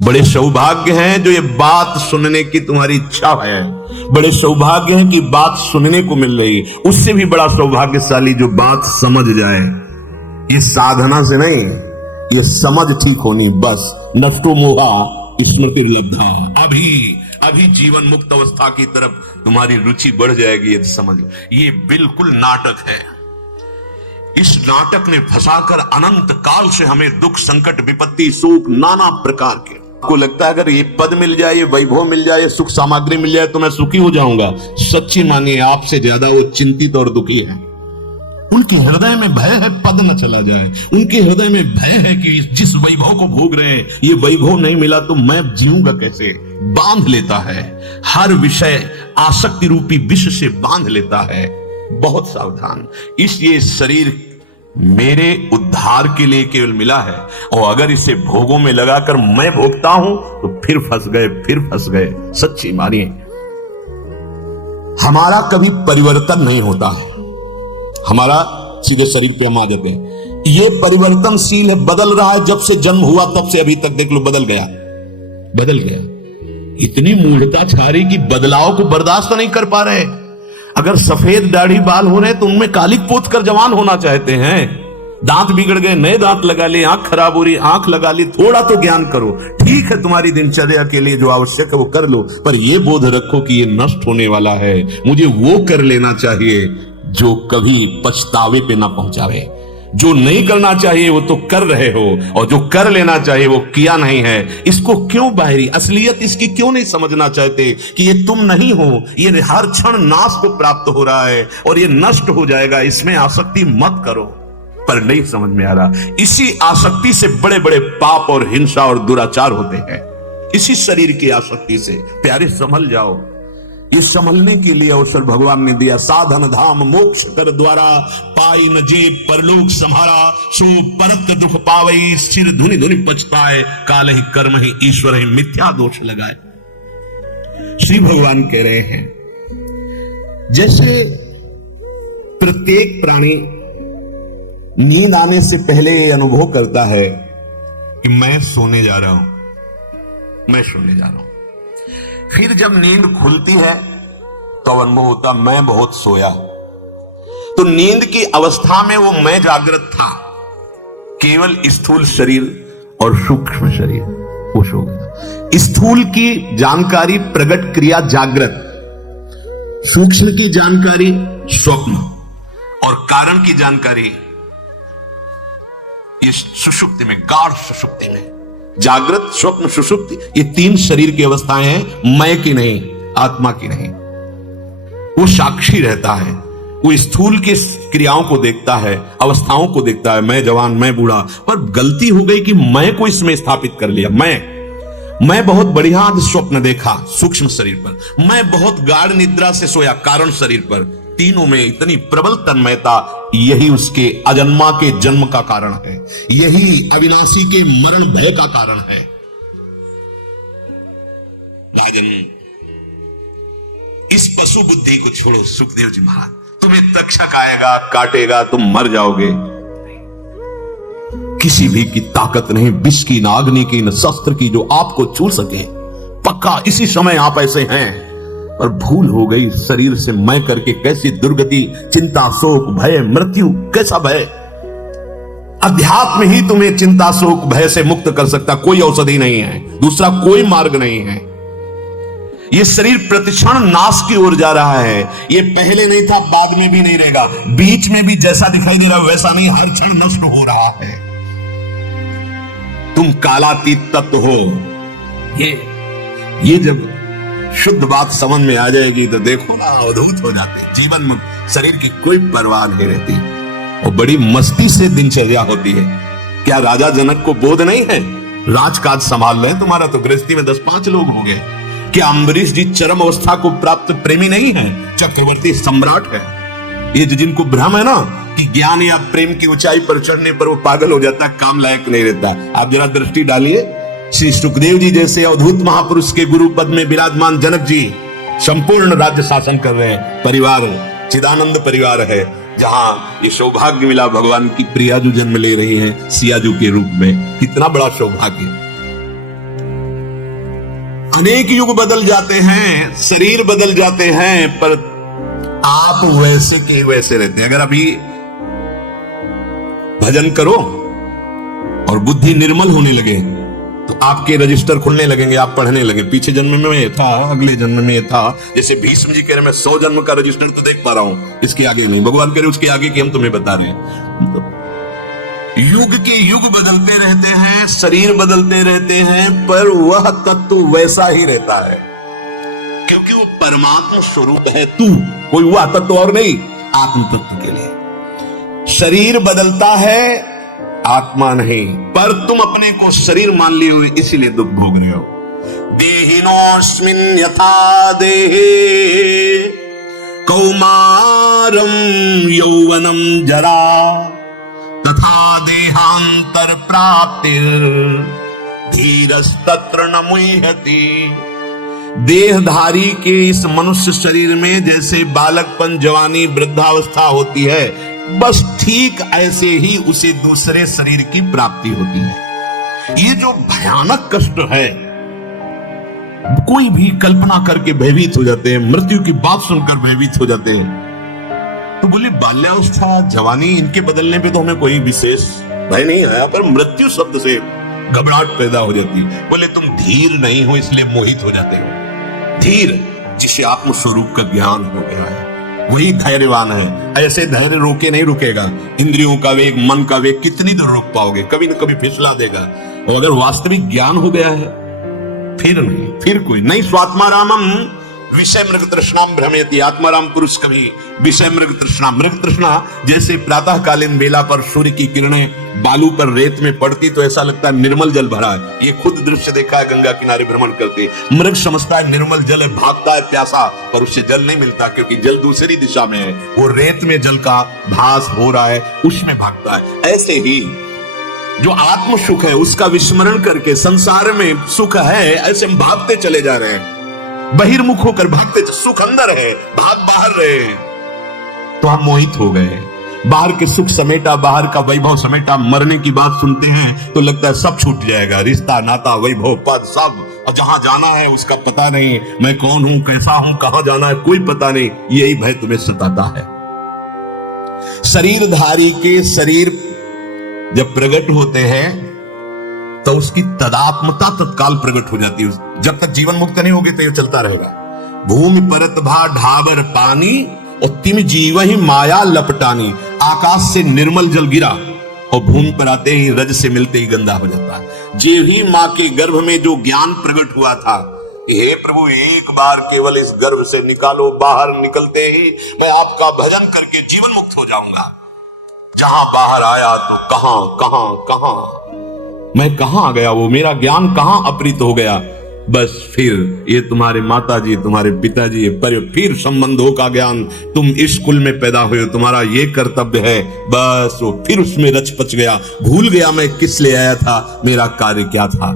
बड़े सौभाग्य हैं जो ये बात सुनने की तुम्हारी इच्छा है, बड़े सौभाग्य हैं कि बात सुनने को मिल रही। उससे भी बड़ा सौभाग्यशाली जो बात समझ जाए। ये साधना से नहीं, ये समझ ठीक होनी बस। नष्टो मोहा स्मृति लब्धा। अभी जीवन मुक्त अवस्था की तरफ तुम्हारी रुचि बढ़ जाएगी। ये समझ लो, ये बिल्कुल नाटक है। इस नाटक ने फंसाकर अनंत काल से हमें दुख, संकट, विपत्ति, शोक, नाना प्रकार के। आपको लगता है अगर ये पद मिल जाए, ये वैभव मिल जाए, ये सुख सामग्री मिल जाए तो मैं सुखी हो जाऊंगा। सच्ची मानिए, आपसे ज्यादा वो चिंतित और दुखी है। उनके हृदय में भय है पद न चला जाए। उनके हृदय में भय है कि जिस वैभव को भोग रहे हैं, ये वैभव नहीं मिला तो मैं जीऊंगा कैसे। बांध लेता है, हर विषय आसक्ति रूपी विष से बांध लेता है। बहुत सावधान। इसलिए शरीर मेरे उद्धार के लिए केवल मिला है, और अगर इसे भोगों में लगाकर मैं भोगता हूं तो फिर फंस गए। सच्ची मानिए, हमारा कभी परिवर्तन नहीं होता। हमारा सीधे शरीर पे हम आ जाते हैं। ये परिवर्तनशील है, बदल रहा है। जब से जन्म हुआ तब से अभी तक देख लो, बदल गया। इतनी मूढ़ता छा रही कि बदलाव को बर्दाश्त नहीं कर पा रहे। अगर सफेद दाढ़ी बाल हो रहे हैं तो उनमें कालिक पोत कर जवान होना चाहते हैं। दांत बिगड़ गए, नए दांत लगा लिए। आंख खराब हो रही, आंख लगा ली। थोड़ा तो ज्ञान करो। ठीक है, तुम्हारी दिनचर्या के लिए जो आवश्यक है वो कर लो, पर यह बोध रखो कि ये नष्ट होने वाला है। मुझे वो कर लेना चाहिए जो कभी पछतावे पे ना पहुंचावे। जो नहीं करना चाहिए वो तो कर रहे हो, और जो कर लेना चाहिए वो किया नहीं है। इसको क्यों बाहरी असलियत इसकी क्यों नहीं समझना चाहते कि ये तुम नहीं हो, ये हर क्षण नाश को प्राप्त हो रहा है और ये नष्ट हो जाएगा। इसमें आसक्ति मत करो। पर नहीं समझ में आ रहा, इसी आसक्ति से बड़े बड़े पाप और हिंसा और दुराचार होते हैं। इसी शरीर की आसक्ति से। प्यारे संभल जाओ। ये संभलने के लिए अवसर भगवान ने दिया। साधन धाम मोक्ष कर द्वारा, पाई न जे परलोक संहारा। सो परत दुख पावई, सिर धुनि धुनि पछताए। काल ही कर्म ही ईश्वर ही मिथ्या दोष लगाए। श्री भगवान कह रहे हैं, जैसे प्रत्येक प्राणी नींद आने से पहले अनुभव करता है कि मैं सोने जा रहा हूं। फिर जब नींद खुलती है तो अनुभव होता मैं बहुत सोया। तो नींद की अवस्था में वो मैं जागृत था, केवल स्थूल शरीर और सूक्ष्म शरीर वो सो गया। स्थूल की जानकारी प्रगट क्रिया जागृत, सूक्ष्म की जानकारी स्वप्न, और कारण की जानकारी इस सुषुप्ति में, गाढ़ सुषुप्ति में। जागृत, स्वप्न, सुषुप्ति, ये तीन शरीर की अवस्थाएं हैं, मैं की नहीं, आत्मा की नहीं। वो साक्षी रहता है, वो स्थूल की क्रियाओं को देखता है, अवस्थाओं को देखता है। मैं जवान, मैं बूढ़ा। पर गलती हो गई कि मैं को इसमें स्थापित कर लिया। मैं बहुत बढ़िया स्वप्न देखा सूक्ष्म शरीर पर, मैं बहुत गाढ़ निद्रा से सोया कारण शरीर पर। तीनों में इतनी प्रबल तन्मयता, यही उसके अजन्मा के जन्म का कारण है। यही अविनाशी के मरण भय का कारण है। राजन, इस पशु बुद्धि को छोड़ो। सुखदेव जी महाराज, तुम्हें तक्षक आएगा, काटेगा, तुम मर जाओगे। किसी भी की ताकत नहीं, विष की, न अग्नि की, न शस्त्र की, जो आपको छू सके। पक्का इसी समय आप ऐसे हैं, और भूल हो गई शरीर से मैं करके। कैसी दुर्गति, चिंता, शोक, भय, मृत्यु। कैसा भय? अध्यात्म ही तुम्हें चिंता, शोक, भय से मुक्त कर सकता। कोई औषधि नहीं है, दूसरा कोई मार्ग नहीं है। ये शरीर प्रतिक्षण नाश की ओर जा रहा है। ये पहले नहीं था, बाद में भी नहीं रहेगा। बीच में भी जैसा दिखाई दे रहा वैसा नहीं, हर क्षण नष्ट हो रहा है। तुम कालातीत तत्व हो। ये जब शुद्ध बात समझ में आ जाएगी तो देखो ना, अवधूत हो जाते। जीवन में शरीर की कोई परवाह नहीं रहती और बड़ी मस्ती से दिनचर्या होती है। क्या राजा जनक को बोध नहीं है? राजकाज संभाल रहे हैं, तुम्हारा तो गृहस्थी में 10-5 लोग हो गए। क्या अम्बरीश जी चरम अवस्था को प्राप्त प्रेमी नहीं है? चक्रवर्ती सम्राट है। ये जिनको भ्रम है ना कि ज्ञान या प्रेम की ऊंचाई पर चढ़ने पर वो पागल हो जाता है, काम लायक नहीं रहता। आप जरा दृष्टि डालिए, श्री सुखदेव जी जैसे अवधूत महापुरुष के गुरु पद में विराजमान जनक जी संपूर्ण राज्य शासन कर रहे हैं। परिवार चिदानंद परिवार है, जहां ये सौभाग्य मिला। भगवान की प्रिया जो जन्म ले रही है सियाजू के रूप में, कितना बड़ा सौभाग्य। अनेक युग बदल जाते हैं, शरीर बदल जाते हैं, पर आप वैसे के वैसे रहते हैं। अगर अभी भजन करो और बुद्धि निर्मल होने लगे तो आपके रजिस्टर खुलने लगेंगे, आप पढ़ने लगे पीछे जन्म में ये था, अगले जन्म में ये था। जैसे भीष्म जी कह रहे मैं 100 जन्म का रजिस्टर तो देख पा रहा हूं, इसके आगे नहीं। भगवान कह रहे उसके आगे की हम तुम्हें बता रहे हैं। युग के युग बदलते रहते हैं, शरीर बदलते रहते हैं, पर वह तत्व वैसा ही रहता है, क्योंकि वो परमात्मा स्वरूप है। तू कोई हुआ तत्व और नहीं, आत्म तत्व के लिए शरीर बदलता है, आत्मा नहीं। पर तुम अपने को शरीर मान ली हुई, इसीलिए दुख भोग रहे हो। देहिनोस्मिन् यथा देहे कौमारम यौवनम जरा तथा देहांतर प्राप्तिर धीरस्तत्र न मुह्यति। देहधारी के इस मनुष्य शरीर में जैसे बालकपन, जवानी, वृद्धावस्था होती है, बस ठीक ऐसे ही उसे दूसरे शरीर की प्राप्ति होती है। ये जो भयानक कष्ट है, कोई भी कल्पना करके भयभीत हो जाते हैं, मृत्यु की बात सुनकर भयभीत हो जाते हैं। तो बोले बाल्यावस्था, जवानी, इनके बदलने पे तो हमें कोई विशेष भय नहीं आया, पर मृत्यु शब्द से घबराहट पैदा हो जाती। बोले तुम धीर नहीं हो इसलिए मोहित हो जाते हो। धीर जिसे आत्म स्वरूप का ज्ञान हो गया है वही धैर्यवान है। ऐसे धैर्य रोके नहीं रुकेगा। इंद्रियों का वेग, मन का वेग कितनी देर रोक पाओगे, कभी न कभी फिसला देगा। और अगर वास्तविक ज्ञान हो गया है फिर नहीं, फिर कोई नहीं। स्वात्मा रामम विषय मृग तृष्णाम भ्रमेति। आत्माराम पुरुष कभी विषय मृग तृष्णा, मृग तृष्णा जैसे प्रातःकालीन बेला पर सूर्य की किरणें बालू पर रेत में पड़ती तो ऐसा लगता है निर्मल जल भरा है। ये खुद दृश्य देखा है, गंगा किनारे भ्रमण करते मृग समझता है निर्मल जल है, भागता है प्यासा, पर उससे जल नहीं मिलता क्योंकि जल दूसरी दिशा में है। वो रेत में जल का भास हो रहा है, उसमें भागता है। ऐसे ही जो आत्म सुख है उसका विस्मरण करके संसार में सुख है ऐसे हम भागते चले जा रहे हैं। बहिर्मुख होकर भागते, सुख अंदर है, भाग बाहर रहे, तो हम मोहित हो गए। बाहर के सुख समेटा, बाहर का वैभव समेटा, मरने की बात सुनते हैं तो लगता है सब छूट जाएगा, रिश्ता, नाता, वैभव, पद सब, और जहां जाना है उसका पता नहीं, मैं कौन हूं, कैसा हूं, कहां जाना है कोई पता नहीं। यही भय तुम्हें सताता है। शरीरधारी के शरीर जब प्रकट होते हैं तो उसकी तदात्मता तत्काल प्रकट हो जाती है। जब तक जीवन मुक्त नहीं होगे तो ये चलता रहेगा। भूमि परत भा ढाबर पानी और तिम जीव ही माया लपटानी। आकाश से निर्मल जल गिरा और भूमि पर आते ही रज से मिलते ही गंदा हो जाता है। जे ही मां के गर्भ में जो ज्ञान प्रकट हुआ था, हे प्रभु एक बार केवल इस गर्भ से निकालो, बाहर निकलते ही मैं आपका भजन करके जीवन मुक्त हो जाऊंगा। जहां बाहर आया तो कहां कहां कहां मैं कहां आ गया, वो मेरा ज्ञान कहां अपहृत हो गया। बस फिर ये तुम्हारे माताजी, तुम्हारे पिताजी, पर फिर संबंधों का ज्ञान, तुम इस कुल में पैदा हुए, तुम्हारा ये कर्तव्य है, बस वो फिर उसमें रच पच गया। भूल गया मैं किस लिए आया था, मेरा कार्य क्या था।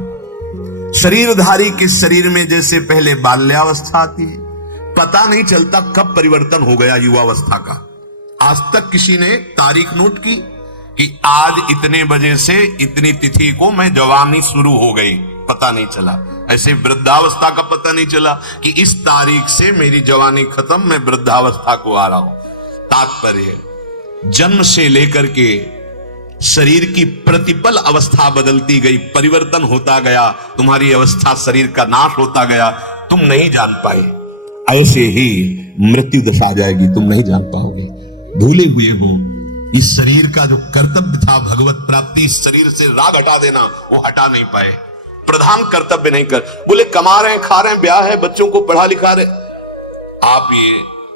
शरीरधारी के शरीर में जैसे पहले बाल्यावस्था आती है, पता नहीं चलता कब परिवर्तन हो गया युवावस्था का। आज तक किसी ने तारीख नोट की कि आज इतने बजे से इतनी तिथि को मैं जवानी शुरू हो गई, पता नहीं चला। ऐसे वृद्धावस्था का पता नहीं चला कि इस तारीख से मेरी जवानी खत्म, मैं वृद्धावस्था को आ रहा हूं। तात्पर्य जन्म से लेकर के शरीर की प्रतिपल अवस्था बदलती गई, परिवर्तन होता गया, तुम्हारी अवस्था शरीर का नाश होता गया, तुम नहीं जान पाए। ऐसे ही मृत्यु दशा आ जाएगी, तुम नहीं जान पाओगे। भूले हुए हो इस शरीर का जो कर्तव्य था भगवत प्राप्ति, इस शरीर से राग हटा देना, वो हटा नहीं पाए। प्रधान कर्तव्य नहीं कर, बोले कमा रहे हैं, खा रहे हैं, ब्याह है, बच्चों को पढ़ा लिखा रहे। आप ये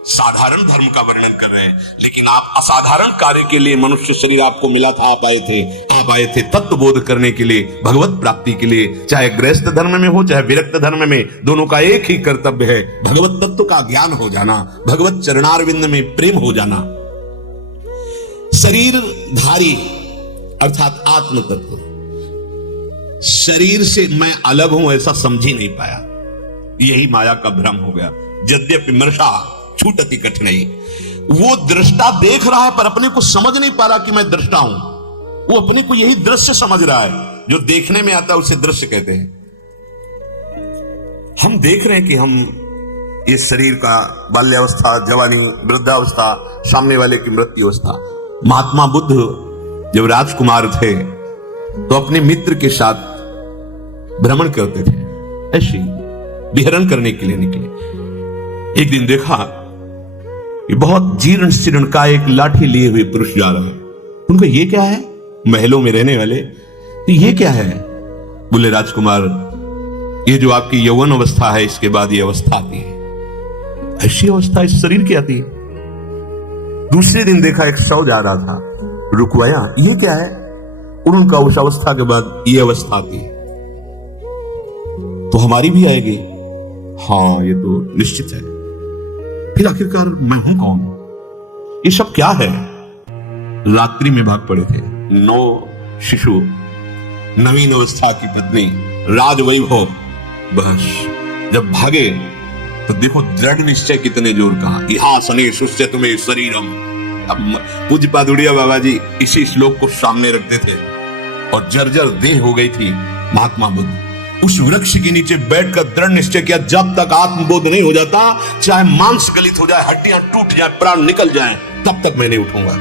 साधारण धर्म का वर्णन कर रहे हैं, लेकिन आप असाधारण कार्य के लिए मनुष्य शरीर आपको मिला था, आप आए थे तत्व बोध करने के लिए, भगवत प्राप्ति के लिए। चाहे गृहस्थ धर्म में हो चाहे विरक्त धर्म में, दोनों का एक ही कर्तव्य है, भगवत तत्व का ज्ञान हो जाना, भगवत चरणारविंद में प्रेम हो जाना। शरीरधारी अर्थात आत्म तत्व शरीर से मैं अलग हूं ऐसा समझ ही नहीं पाया, यही माया का भ्रम हो गया। यद्यपि मर्षा छूटती कठिनाई, वो दृष्टा देख रहा है पर अपने को समझ नहीं पा रहा कि मैं दृष्टा हूं। वो अपने को यही दृश्य समझ रहा है, जो देखने में आता है उसे दृश्य कहते हैं। हम देख रहे हैं कि हम इस शरीर का बाल्यावस्था, जवानी, वृद्धावस्था, सामने वाले की मृत्यु अवस्था। महात्मा बुद्ध जब राजकुमार थे तो अपने मित्र के साथ भ्रमण करते थे, ऐसे विहरण करने के लिए निकले। एक दिन देखा कि बहुत जीर्ण शीर्ण का एक लाठी लिए हुए पुरुष जा रहा है। उनको ये क्या है? महलों में रहने वाले, तो ये क्या है? बोले राजकुमार, ये जो आपकी यौवन अवस्था है, इसके बाद ये अवस्था आती है। ऐसी अवस्था इस शरीर की आती है। दूसरे दिन देखा एक शव जा रहा था, रुकवाया, ये क्या है? और उनका उस अवस्था के बाद ये अवस्था आती है, तो हमारी भी आएगी। हाँ, ये तो निश्चित है। फिर आखिरकार मैं हूं कौन? ये सब क्या है? रात्रि में भाग पड़े थे 9 शिशु, नवीन अवस्था की पत्नी, राजवैभव। बस जब भागे तो देखो दृढ़ निश्चय कितने जोर कहा, यहां सने सुस्य तुम्हें शरीरम। अब पूज्य पादुड़िया बाबा जी इसी श्लोक को सामने रखते थे और जर्जर देह हो गई थी महात्मा बुद्ध। उस वृक्ष के नीचे बैठकर दृढ़ निश्चय किया, जब तक आत्मबोध नहीं हो जाता, चाहे मांस गलित हो जाए, हड्डियां टूट जाए, प्राण निकल जाए, तब तक मैं नहीं उठूंगा।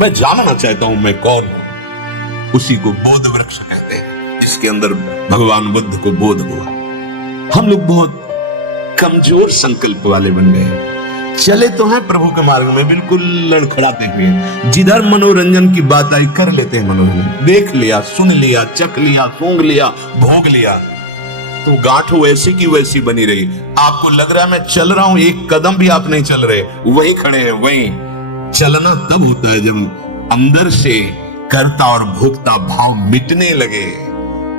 मैं जानना चाहता हूं मैं कौन हूं। उसी को बोध वृक्ष कहते हैं, जिसके अंदर भगवान बुद्ध को बोध हुआ। हम लोग बहुत कमजोर संकल्प वाले बन गए। चले तो हैं प्रभु के मार्ग में बिल्कुल लड़खड़ाते हुए, जिधर मनोरंजन की बात आई कर लेते हैं मनोरंजन। देख लिया, सुन लिया, चख लिया, सूंघ लिया, भोग लिया, तो गांठ वैसी की वैसी बनी रही। आपको लग रहा है मैं चल रहा हूं, एक कदम भी आप नहीं चल रहे, वहीं खड़े हैं। वहीं चलना तब होता है जब अंदर से कर्ता और भोक्ता भाव मिटने लगे,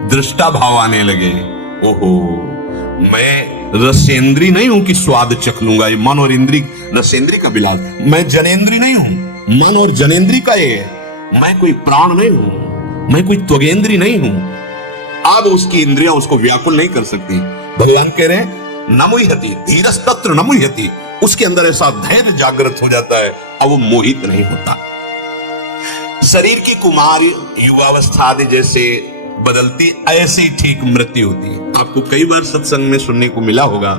दृष्टा भाव आने लगे। ओहो, मैं रसेंद्री नहीं हूं कि स्वाद चख लूंगा। ये मन और इंद्री, रसेंद्री का विलास। मैं जनेंद्री नहीं हूं, मन और जनेंद्री का ये। मैं कोई प्राण नहीं हूं, मैं कोई त्वगेंद्री नहीं हूं। अब उसकी इंद्रियां उसको व्याकुल नहीं कर सकती। भगवान कह रहे हैं न मुह्यति धीरस् तत्र न मुह्यति। उसके अंदर ऐसा धैर्य जागृत हो जाता है, अब वो मोहित नहीं होता। शरीर की कुमार युवावस्था आदि जैसे बदलती, ऐसी ठीक मृत्यु होती है। आपको कई बार सत्संग में सुनने को मिला होगा,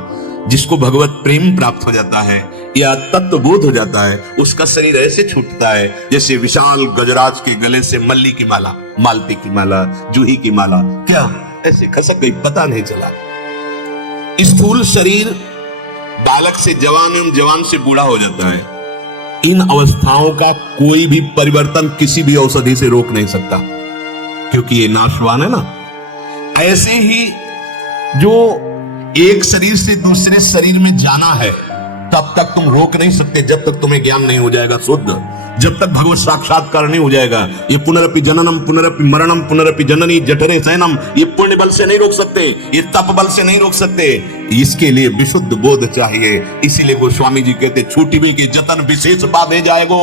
जिसको भगवत प्रेम प्राप्त हो जाता है या तत्व बोध हो जाता है, उसका शरीर ऐसे छूटता है जैसे विशाल गजराज के गले से मल्ली की माला, मालती की माला, जूही की माला, क्या ऐसे खसक गई, पता नहीं चला। स्थूल शरीर बालक से जवान एवं जवान से बूढ़ा हो जाता है। इन अवस्थाओं का कोई भी परिवर्तन किसी भी औषधि से रोक नहीं सकता, क्योंकि ये नाशवान है ना। ऐसे ही जो एक शरीर से दूसरे शरीर में जाना है, तब तक तुम रोक नहीं सकते जब तक तुम्हें ज्ञान नहीं हो जाएगा शुद्ध, जब तक भगवत साक्षात्कार नहीं हो जाएगा। ये पुनरपि जननम पुनरपि मरणम पुनरपि जननी जठरे शयनम, ये पुण्य बल से नहीं रोक सकते, ये तप बल से नहीं रोक सकते। इसके लिए विशुद्ध बोध चाहिए। इसीलिए गोस्वामी जी कहते, छूटी भी की जतन विशेष बाधे जाएगो,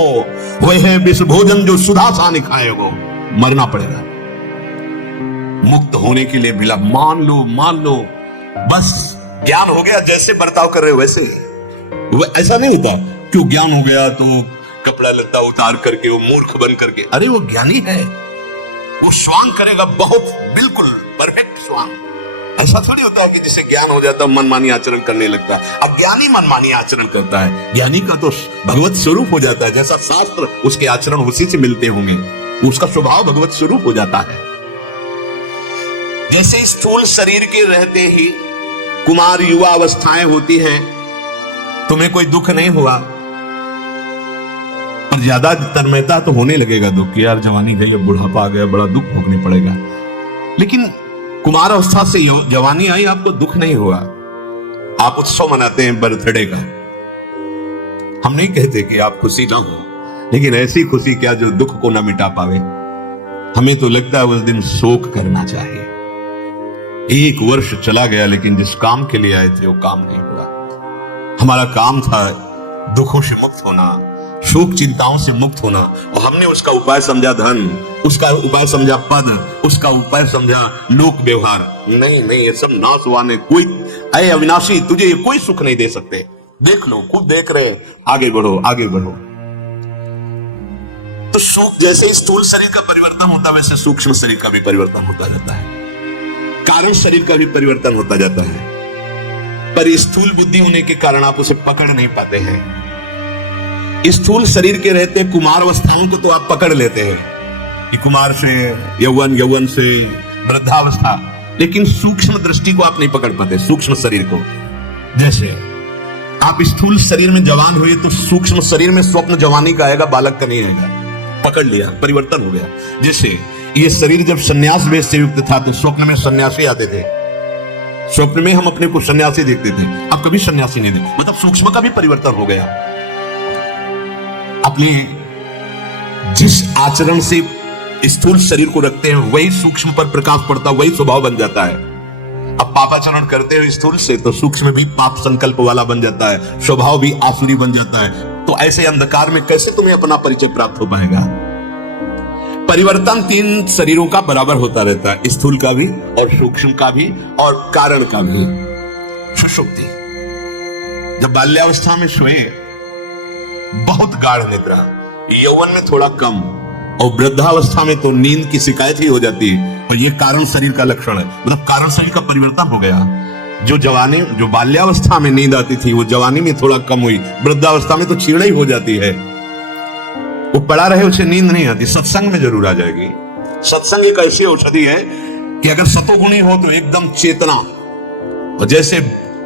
वह है विष भोजन जो सुधा सा खाएगो। मरना पड़ेगा मुक्त होने के लिए। बिला मान लो, बस ज्ञान हो गया, जैसे बर्ताव कर रहे हो वैसे। वो ऐसा नहीं होता क्यों ज्ञान हो गया तो कपड़ा लत्ता उतार करके, वो मूर्ख बन करके। अरे वो ज्ञानी है, वो स्वांग करेगा, बहुत बिल्कुल परफेक्ट स्वांग। ऐसा थोड़ी होता है कि जिसे ज्ञान हो जाता है मनमानी आचरण करने लगता है। अब ज्ञानी मनमानी आचरण करता है, ज्ञानी का तो भगवत स्वरूप हो जाता है। जैसा शास्त्र, उसके आचरण उसी से मिलते होंगे, उसका स्वभाव भगवत स्वरूप हो जाता है। जैसे स्थूल शरीर के रहते ही कुमार युवा अवस्थाएं होती हैं, तुम्हें कोई दुख नहीं हुआ, पर ज्यादा तन्मयता तो होने लगेगा दुख कि यार जवानी गई, अब बुढ़ापा आ गया, बड़ा दुख भोगने पड़ेगा। लेकिन कुमार अवस्था से जवानी आई, आपको दुख नहीं हुआ। आप उत्सव मनाते हैं बर्थडे का। हम नहीं कहते कि आप खुशी ना हो, लेकिन ऐसी खुशी क्या जो दुख को ना मिटा पावे। हमें तो लगता है उस दिन शोक करना चाहिए। 1 वर्ष चला गया, लेकिन जिस काम के लिए आए थे वो काम नहीं हुआ। हमारा काम था दुखों से मुक्त होना, शोक चिंताओं से मुक्त होना, और हमने उसका उपाय समझा धन, उसका उपाय समझा पद, उसका उपाय समझा लोक व्यवहार। नहीं, ये सब नाशवान है। कोई अये अविनाशी, तुझे ये कोई सुख नहीं दे सकते। देख लो, खुद देख रहे, आगे बढ़ो। तो सुख जैसे स्थूल शरीर का परिवर्तन होता है, वैसे सूक्ष्म शरीर का भी परिवर्तन होता जाता है, कारण शरीर का भी परिवर्तन होता जाता है। पर स्थूल बुद्धि होने के कारण आप उसे पकड़ नहीं पाते हैं। स्थूल शरीर के रहते कुमार अवस्थाओं को तो आप पकड़ लेते हैं कि कुमार से यौवन, यौवन से वृद्धावस्था, लेकिन सूक्ष्म दृष्टि को आप नहीं पकड़ पाते, सूक्ष्म शरीर को। जैसे आप स्थूल शरीर में जवान हुए तो सूक्ष्म शरीर में स्वप्न जवानी का आएगा, बालक का नहीं आएगा। पकड़ लिया, परिवर्तन हो गया। जैसे ये शरीर जब सन्यास वेश से युक्त था तो स्वप्न में सन्यासी आते थे, स्वप्न में हम अपने को सन्यासी देखते थे, अब कभी सन्यासी नहीं देखते, मतलब सूक्ष्म का भी परिवर्तन हो गया। अपने जिस आचरण से स्थूल शरीर को रखते हैं वही सूक्ष्म पर प्रकाश पड़ता, वही स्वभाव बन जाता है। अब पापाचरण करते हो स्थूल से तो सूक्ष्म भी पाप संकल्प वाला बन जाता है, स्वभाव भी आसुरी बन जाता है। तो ऐसे अंधकार में कैसे तुम्हें अपना परिचय प्राप्त हो पाएगा? परिवर्तन तीन शरीरों का बराबर होता रहता है, स्थूल का भी और सूक्ष्म का भी और कारण का भी। सुषुप्ति, जब बाल्यावस्था में सोए बहुत गाढ़ निद्रा, यौवन में थोड़ा कम, और वृद्धावस्था में तो नींद की शिकायत ही हो जाती है। और ये कारण शरीर का लक्षण है, मतलब कारण शरीर का परिवर्तन हो गया। जो बाल्यावस्था में नींद आती थी वो जवानी में थोड़ा कम हुई, वृद्धावस्था में तो छीड़ा ही हो जाती है। वो पड़ा रहे उसे नींद नहीं आती, सत्संग में जरूर आ जाएगी। सत्संग एक ऐसी औषधि है कि अगर सतोगुणी हो तो एकदम चेतना, और जैसे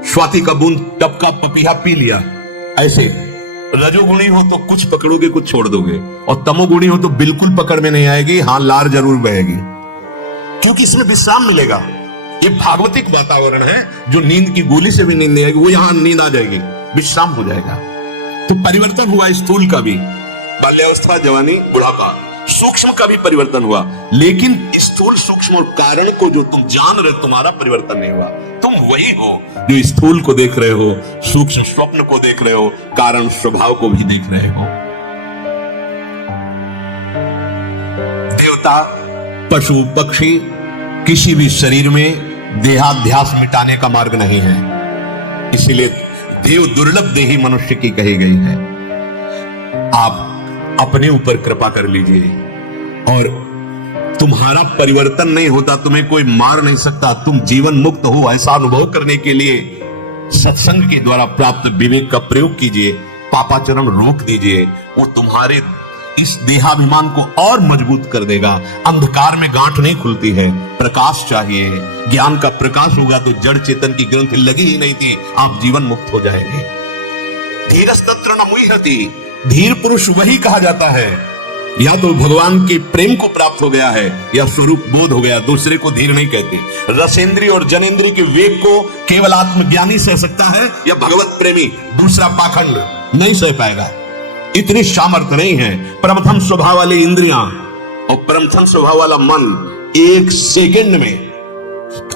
स्वाति का बूंद टपका पपीहा पी लिया, ऐसे रजोगुणी हो तो कुछ पकड़ोगे कुछ छोड़ दोगे, और तमोगुणी हो तो बिल्कुल पकड़ में नहीं आएगी, हाँ लार जरूर बहेगी, क्योंकि इसमें विश्राम मिलेगा। ये भागवतिक वातावरण है, जो नींद की गोली से भी नींद नहीं आएगी, वो यहां नींद आ जाएगी, विश्राम हो जाएगा। तो परिवर्तन हुआ स्थूल का भी, बाल्यावस्था, जवानी, बुढ़ापा, सूक्ष्म का भी परिवर्तन हुआ। लेकिन स्थूल, सूक्ष्म और कारण को जो तुम जान रहे, तुम्हारा परिवर्तन नहीं हुआ। तुम वही हो जो स्थूल को देख रहे हो, सूक्ष्म स्वप्न को देख रहे हो, कारण स्वभाव को भी देख रहे हो। देवता, पशु, पक्षी, किसी भी शरीर में देहाध्यास मिटाने का मार्ग नहीं है, इसीलिए देव दुर्लभ देही मनुष्य की कही गई है। आप अपने ऊपर कृपा कर लीजिए, और तुम्हारा परिवर्तन नहीं होता, तुम्हें कोई मार नहीं सकता, तुम जीवन मुक्त हो, ऐसा अनुभव करने के लिए सत्संग के द्वारा प्राप्त विवेक का प्रयोग कीजिए, पापाचरण रोक दीजिए। वो तुम्हारे इस देहाभिमान को और मजबूत कर देगा। अंधकार में गांठ नहीं खुलती है, प्रकाश चाहिए। ज्ञान का प्रकाश होगा तो जड़ चेतन की ग्रंथि लगी ही नहीं थी, आप जीवन मुक्त हो जाएंगे। धीरस्तत्र न मुह्यति, धीर पुरुष वही कहा जाता है, या तो भगवान के प्रेम को प्राप्त हो गया है या स्वरूप बोध हो गया, दूसरे को धीर नहीं कहती। रसेंद्री और जनेंद्री के वेग को केवल आत्मज्ञानी सह सकता है, या भगवत प्रेमी, दूसरा पाखंड नहीं सह पाएगा। इतनी सामर्थ्य नहीं है। प्रथम स्वभाव वाली इंद्रियां और प्रथम स्वभाव वाला मन एक सेकंड में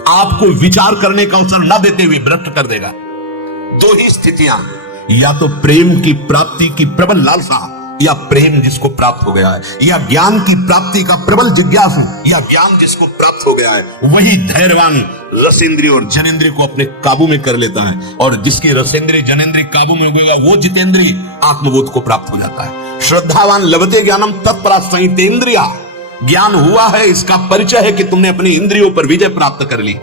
आपको विचार करने का अवसर न देते हुए भ्रष्ट कर देगा। दो ही स्थितियां, या तो प्रेम की प्राप्ति की प्रबल लालसा, या प्रेम जिसको प्राप्त हो गया है, या ज्ञान की प्राप्ति का प्रबल जिज्ञासु, या ज्ञान जिसको प्राप्त हो गया है, वही धैर्यवान रसेंद्रिय और जनेंद्रिय को अपने काबू में कर लेता है। और जिसके रसेंद्रिय जनेंद्रिय काबू में होगा वो जितेंद्रिय आत्मबोध को प्राप्त हो जाता है। श्रद्धावान लभते ज्ञानम तत्परा संहितेंद्रिया, ज्ञान हुआ है इसका परिचय है कि तुमने अपनी इंद्रियों पर विजय प्राप्त कर ली।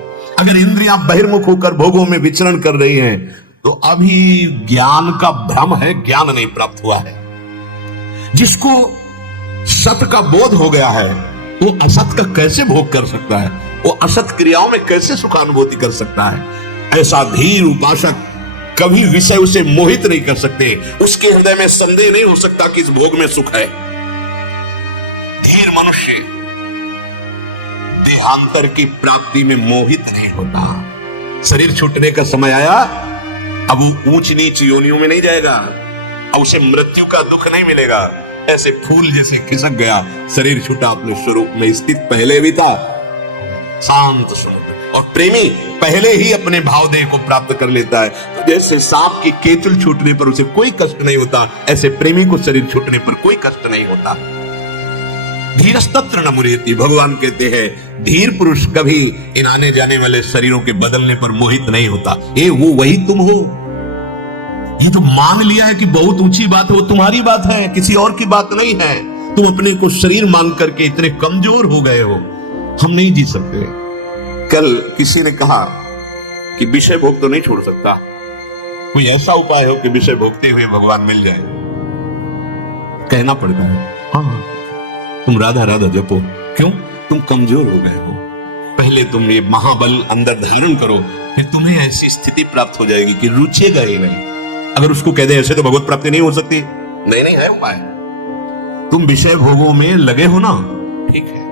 अगर इंद्रियां बहिर्मुख होकर भोगों में विचरण कर रही हैं तो अभी ज्ञान का भ्रम है, ज्ञान नहीं प्राप्त हुआ है। जिसको सत्य का बोध हो गया है वो असत का कैसे भोग कर सकता है, वो असत क्रियाओं में कैसे सुखानुभूति कर सकता है। ऐसा धीर उपासक कभी विषय उसे मोहित नहीं कर सकते, उसके हृदय में संदेह नहीं हो सकता कि इस भोग में सुख है। धीर मनुष्य देहांतर की प्राप्ति में मोहित नहीं होता। शरीर छूटने का समय आया, अब वो ऊंच नीच योनियों में नहीं जाएगा, अब उसे मृत्यु का दुख नहीं मिलेगा। ऐसे फूल जैसे खिसक गया, शरीर छूटा, अपने स्वरूप में स्थित पहले भी था, शांत समुद्र। और प्रेमी पहले ही अपने भावदेह को प्राप्त कर लेता है। तो जैसे सांप की केचुल छूटने पर उसे कोई कष्ट नहीं होता, ऐसे प्रेमी को शरीर छूटने पर कोई कष्ट नहीं होता। धीरस्तत्र न मुह्यति, भगवान कहते हैं धीर पुरुष कभी इन आने जाने वाले शरीरों के बदलने पर मोहित नहीं होता। ये वो वही तुम हो। ये तो मान लिया है कि बहुत ऊंची बात है, वो तुम्हारी बात है, किसी और की बात नहीं है। तुम अपने को शरीर मान करके इतने कमजोर हो गए हो, हम नहीं जी सकते। कल किसी ने कहा कि विषय भोग तो नहीं छोड़ सकता, कोई ऐसा उपाय हो कि विषय भोगते हुए भगवान मिल जाए। कहना पड़ता है हाँ तुम राधा राधा जपो। क्यों? तुम कमजोर हो गए हो। पहले तुम ये महाबल अंदर धारण करो, फिर तुम्हें ऐसी स्थिति प्राप्त हो जाएगी कि रुचेगा ही नहीं। अगर उसको कह दे ऐसे तो भगवत प्राप्ति नहीं हो सकती, नहीं है उपाय। तुम विषय भोगों में लगे हो ना, ठीक है,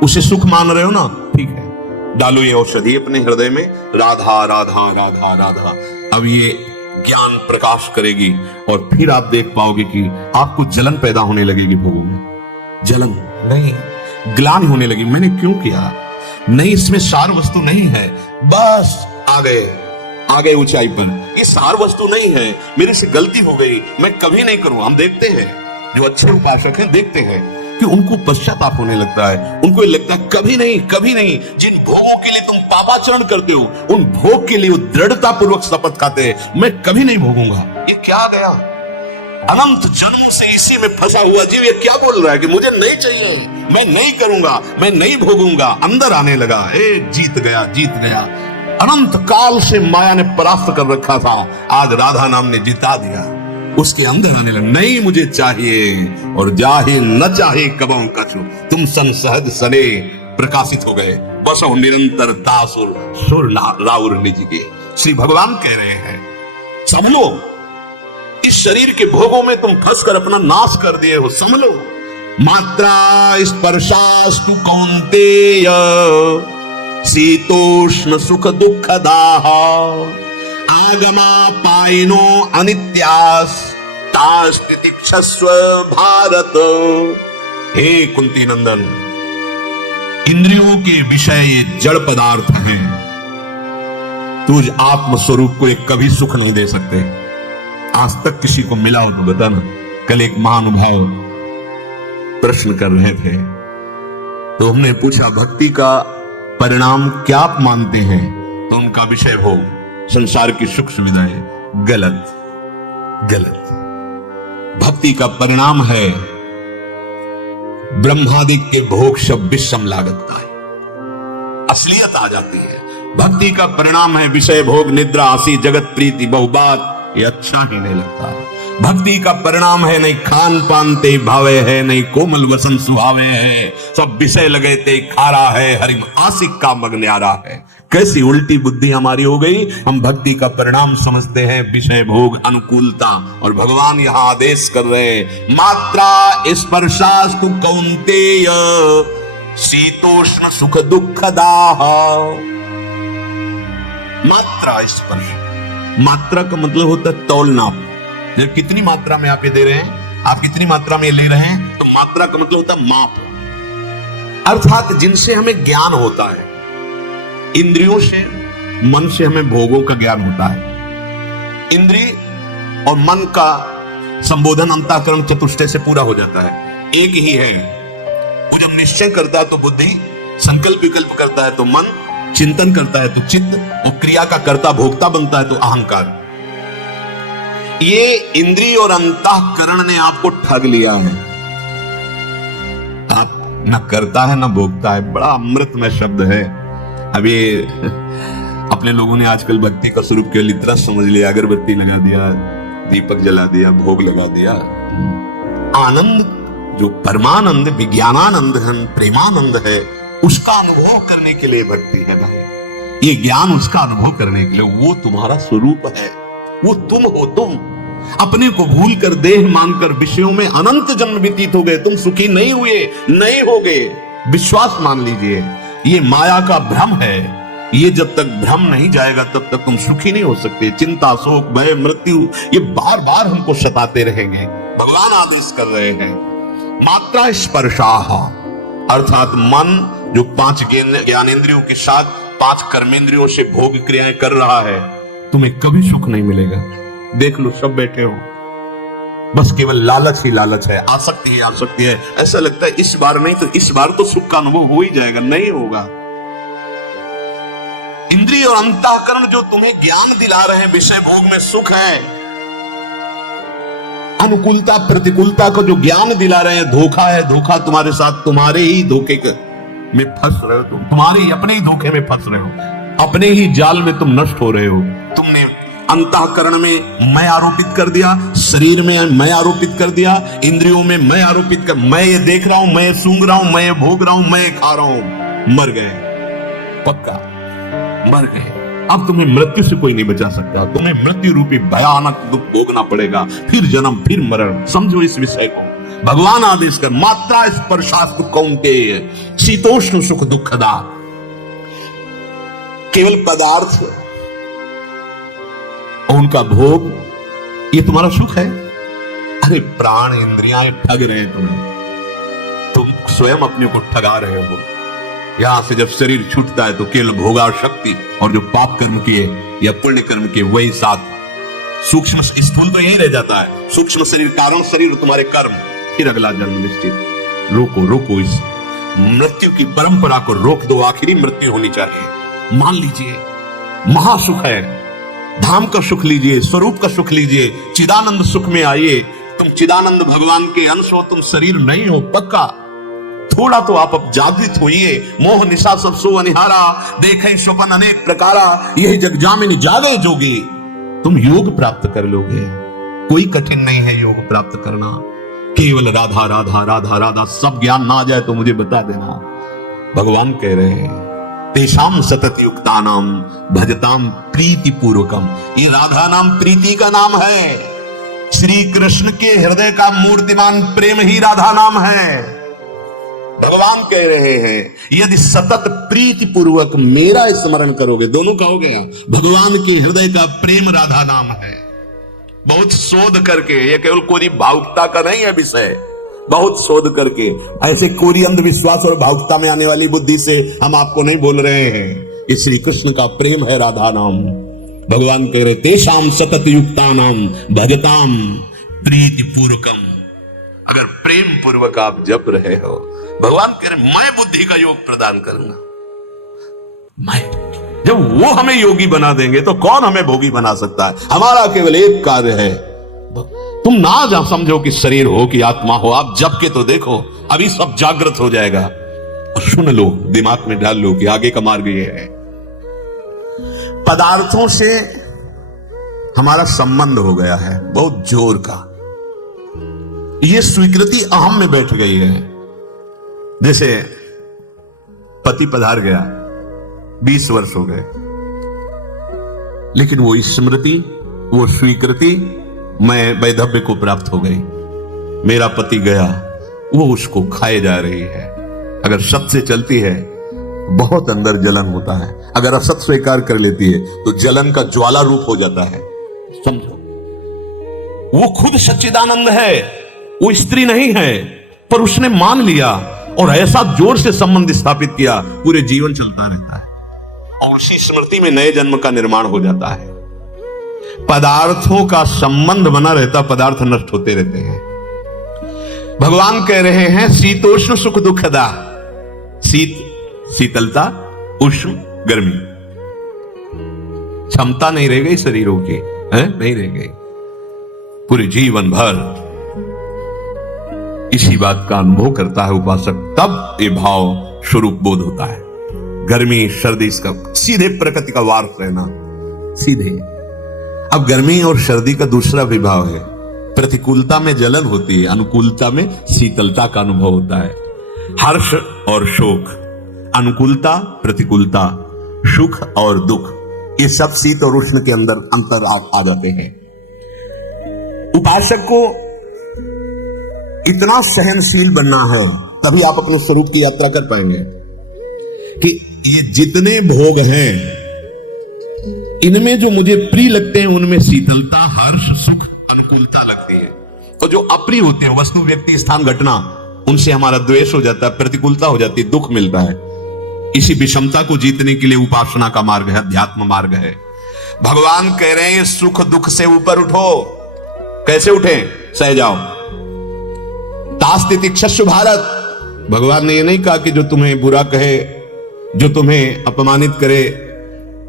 उसे सुख मान रहे हो ना, ठीक है, डालो ये औषधि अपने हृदय में, राधा राधा राधा राधा। अब ये ज्ञान प्रकाश करेगी और फिर आप देख पाओगे कि आपको जलन पैदा होने लगेगी भोगों में। जलन नहीं, ग्लानि होने लगी, मैंने क्यों किया, नहीं इसमें सार वस्तु नहीं है, बस आ गए ऊंचाई पर, ये सार वस्तु नहीं है, मेरे से गलती हो गई, मैं कभी नहीं करूं। हम देखते हैं जो अच्छे उपासक हैं, देखते हैं कि उनको पश्चाताप होने लगता है, उनको लगता है कभी नहीं। जिन भोगों के लिए तुम पापाचरण करते हो, उन भोग के लिए वो दृढ़ता पूर्वक शपथ खाते हैं, मैं कभी नहीं भोगूंगा। ये क्या गया, अनंत जन्मों से इसी में फंसा हुआ जीव ये क्या बोल रहा है कि मुझे नहीं चाहिए, मैं नहीं करूंगा, मैं नहीं भोगूंगा। अंदर आने लगा, जीत गया। अनंत काल से माया ने परास्त कर रखा था, आज राधा नाम ने जिता दिया। उसके अंदर आने लगा, नहीं मुझे चाहिए, और जाहे न चाहे कबहु कछु, तुम संसहद सने प्रकाशित हो गए, बसो निरंतर दासुर सुर राउर निज के। श्री भगवान कह रहे हैं समझो, इस शरीर के भोगों में तुम फंसकर अपना नाश कर दिए हो, समझ लो। मात्रा स्पर्शास्तु कौन्तेय शीतोष्ण सुख दुख दाह आगमा पायनो अनित्यास तास्तितिक्षस्व भारत। हे कुंती नंदन, इंद्रियों के विषय ये जड़ पदार्थ हैं, तुझ आत्म स्वरूप को एक कभी सुख नहीं दे सकते। आज तक किसी को मिला हो तो बताना। कल एक महानुभाव प्रश्न कर रहे थे, तो हमने पूछा भक्ति का परिणाम क्या आप मानते हैं, तो उनका विषय भोग, संसार की सुख सुविधाएं। गलत। भक्ति का परिणाम है ब्रह्मादिक के भोग सब विषम लागत का है, असलियत आ जाती है। भक्ति का परिणाम है विषय भोग, निद्रा, हंसी, जगत प्रीति, बहुबात, ये अच्छा ही नहीं लगता। भक्ति का परिणाम है नहीं खान पान ते भावे है, नहीं कोमल वसन सुहावे है, सब विषय लगे ते खारा है, हरिम आशिक का मग न्यारा है। कैसी उल्टी बुद्धि हमारी हो गई, हम भक्ति का परिणाम समझते हैं विषय भोग, अनुकूलता, और भगवान यहां आदेश कर रहे हैं मात्रा स्पर्शास्तु कौन्तेय शीतोष्ण सुख दुख दाह। मात्रा स्पर्श, मात्रा का मतलब होता है तौल नाप, जब कितनी मात्रा में आप ये दे रहे हैं, आप कितनी मात्रा में ले रहे हैं, तो मात्रा का मतलब होता है माप, अर्थात जिनसे हमें ज्ञान होता है। इंद्रियों से, मन से हमें भोगों का ज्ञान होता है। इंद्रिय और मन का संबोधन अंतःकरण चतुष्टय से पूरा हो जाता है, एक ही है। वो जब निश्चय करता है तो बुद्धि, संकल्प विकल्प करता है तो मन, चिंतन करता है तो चित्त, और क्रिया का कर्ता भोक्ता बनता है तो अहंकार। ये इंद्रिय और अंतःकरण ने आपको ठग लिया है। आप न करता है न भोगता है, बड़ा अमृतमय शब्द है। अब ये अपने लोगों ने आजकल भक्ति का स्वरूप केवल इतना समझ लिया, अगरबत्ती लगा दिया, दीपक जला दिया, भोग लगा दिया। आनंद जो परमानंद, विज्ञानानंद है, प्रेमानंद है, उसका अनुभव करने के लिए भक्ति है भाई। ये ज्ञान उसका अनुभव करने के लिए, वो तुम्हारा स्वरूप है, वो तुम हो। तुम अपने को भूल कर, देह मानकर विषयों में अनंत जन्म व्यतीत हो गए, तुम सुखी नहीं हुए, नहीं हो गए। विश्वास मान लीजिए, ये माया का भ्रम है। ये जब तक भ्रम नहीं जाएगा तब तक तुम सुखी नहीं हो सकते। चिंता, शोक, भय, मृत्यु ये बार बार हमको सताते रहेंगे। भगवान आदेश कर रहे हैं मात्रा स्पर्शाह, अर्थात मन जो 5 ज्ञानेंद्रियों के साथ 5 कर्मेंद्रियों से भोग क्रियाएं कर रहा है, तुम्हें कभी सुख नहीं मिलेगा। देख लो, सब बैठे हो, बस केवल लालच ही लालच है, आसक्ति ही आसक्ति है। ऐसा लगता है इस बार नहीं तो इस बार तो सुख का अनुभव हो ही जाएगा, नहीं होगा। इंद्रिय और अंतःकरण जो तुम्हें ज्ञान दिला रहे हैं विषय भोग में सुख है, अनुकूलता प्रतिकूलता को जो ज्ञान दिला रहे हैं धोखा है। धोखा तुम्हारे साथ, तुम्हारे ही धोखे में फंस रहे हो, तुम्हारे ही अपने ही धोखे में फंस रहे हो। अपने ही जाल में तुम नष्ट हो रहे हो। तुमने अंतःकरण में मैं आरोपित कर दिया, शरीर में मैं आरोपित कर दिया, इंद्रियों में मैं आरोपित कर, मैं ये देख रहा हूं, मैं ये सूंघ रहा हूं, मैं ये भोग रहा हूं, मैं ये खा रहा हूं। मर गए, पक्का मर गए। अब तुम्हें मृत्यु से कोई नहीं बचा सकता। तुम्हें मृत्यु रूपी भयानक दुख भोगना पड़ेगा, फिर जन्म फिर मरण। समझो इस विषय को। भगवान आदेश कर, मात्रा स्पर्शास्तु कौन्तेय शीतोष्ण सुख दुखदा। केवल पदार्थ और उनका भोग ये तुम्हारा सुख है? अरे प्राण इंद्रियां ठग रहे हैं तुम्हें, तुम स्वयं अपने को ठगा रहे हो। यहां से जब शरीर छूटता है तो केवल भोगा शक्ति और जो पाप कर्म किए या पुण्य कर्म किए वही साथ। सूक्ष्म स्थूल तो यही रह जाता है, सूक्ष्म शरीर, कारण शरीर, तुम्हारे कर्म, फिर अगला जन्म निश्चित। रोको रोको, इस मृत्यु की परंपरा को रोक दो। आखिरी मृत्यु होनी चाहिए। मान लीजिए महासुख है, धाम का सुख लीजिए, स्वरूप का सुख लीजिए, चिदानंद सुख में आइए। तुम चिदानंद भगवान के अंश हो, तुम शरीर नहीं हो, पक्का। थोड़ा तो आप अब जागृत होइए। मोह निशा सब सो अनिहारा, देखें स्वपन अनेक प्रकारा, यही जग जामिन जागे जोगी। तुम योग प्राप्त कर लोगे, कोई कठिन नहीं है योग प्राप्त करना। केवल राधा राधा राधा राधा, सब ज्ञान ना आ जाए तो मुझे बता देना। भगवान कह रहे हैं तेषाम सतत युक्तानाम भजताम प्रीति पूर्वकम। ये राधा नाम प्रीति का नाम है। श्री कृष्ण के हृदय का मूर्तिमान प्रेम ही राधा नाम है। भगवान कह रहे हैं यदि सतत प्रीति पूर्वक मेरा स्मरण करोगे, दोनों का हो गया। भगवान के हृदय का प्रेम राधा नाम है। बहुत शोध करके, यह केवल कोरी भावुकता का नहीं है विषय, बहुत शोध करके, ऐसे कोरी अंधविश्वास और भावुकता में आने वाली बुद्धि से हम आपको नहीं बोल रहे हैं। ये श्री कृष्ण का प्रेम है राधा नाम। भगवान कह रहे तेषाम सतत युक्तानाम भजताम प्रीति पूर्वकम। अगर प्रेम पूर्वक आप जप रहे हो, भगवान कह रहे मैं बुद्धि का योग प्रदान करूंगा। मैं, जब वो हमें योगी बना देंगे तो कौन हमें भोगी बना सकता है? हमारा केवल एक कार्य है। तुम ना जा समझो कि शरीर हो कि आत्मा हो, आप जप के तो देखो, अभी सब जागृत हो जाएगा। और सुन लो, दिमाग में डाल लो कि आगे का मार्ग ये है। पदार्थों से हमारा संबंध हो गया है बहुत जोर का। ये स्वीकृति अहम में बैठ गई है। जैसे पति पधार गया, 20 वर्ष हो गए, लेकिन वो स्मृति, वो स्वीकृति मैं वैधव्य को प्राप्त हो गई। मेरा पति गया, वो उसको खाए जा रही है। अगर सत से चलती है बहुत अंदर जलन होता है, अगर असत स्वीकार कर लेती है तो जलन का ज्वाला रूप हो जाता है। समझो, वो खुद सच्चिदानंद है, वो स्त्री नहीं है, पर उसने मान लिया और ऐसा जोर से संबंध स्थापित किया, पूरे जीवन चलता रहता है और उसी स्मृति में नए जन्म का निर्माण हो जाता है। पदार्थों का संबंध बना रहता, पदार्थ नष्ट होते रहते हैं। भगवान कह रहे हैं शीतोष्ण सुख दुखदा। शीत शीतलता, उष्ण गर्मी, क्षमता नहीं रह गई शरीरों की, नहीं रह गई पूरे जीवन भर। इसी बात का अनुभव करता है उपासक, तब ये भाव स्वरूप बोध होता है। गर्मी सर्दी, इसका सीधे प्रकृति का वार रहना, सीधे। अब गर्मी और सर्दी का दूसरा विभाव है। प्रतिकूलता में जलन होती है, अनुकूलता में शीतलता का अनुभव होता है। हर्ष और शोक, अनुकूलता प्रतिकूलता, सुख और दुख, ये सब शीत और उष्ण के अंदर अंतर आ जाते हैं। उपासक को इतना सहनशील बनना है, तभी आप अपने स्वरूप की यात्रा कर पाएंगे। कि ये जितने भोग हैं, इनमें जो मुझे प्रिय लगते हैं उनमें शीतलता, हर्ष, सुख, अनुकूलता लगती है। तो जो अप्रिय होते हैं, वस्तु, व्यक्ति, स्थान, घटना, उनसे हमारा द्वेष हो जाता है, प्रतिकूलता हो जाती है, दुख मिलता है। इसी विषमता को जीतने के लिए उपासना का मार्ग है, अध्यात्म मार्ग है। भगवान कह रहे हैं सुख दुख से ऊपर उठो। कैसे उठे? सह जाओ। तास्ति तिक्षस्व भारत। भगवान ने यह नहीं कहा कि जो तुम्हें बुरा कहे, जो तुम्हें अपमानित करे,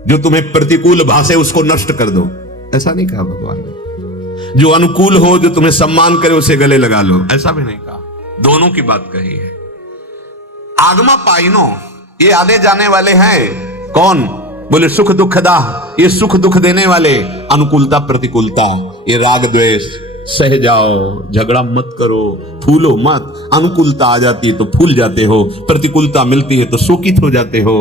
जो तुम्हें प्रतिकूल भाषे उसको नष्ट कर दो, ऐसा नहीं कहा भगवान ने। जो अनुकूल हो, जो तुम्हें सम्मान करे, उसे गले लगा लो, ऐसा भी नहीं कहा। दोनों की बात कही है। आगमा पाइनो, ये आने जाने वाले हैं। कौन? बोले सुख दुखदा, ये सुख दुख देने वाले, अनुकूलता प्रतिकूलता, ये राग द्वेष, सह जाओ, झगड़ा मत करो, फूलो मत। अनुकूलता आ जाती है तो फूल जाते हो, प्रतिकूलता मिलती है तो शोकित हो जाते हो।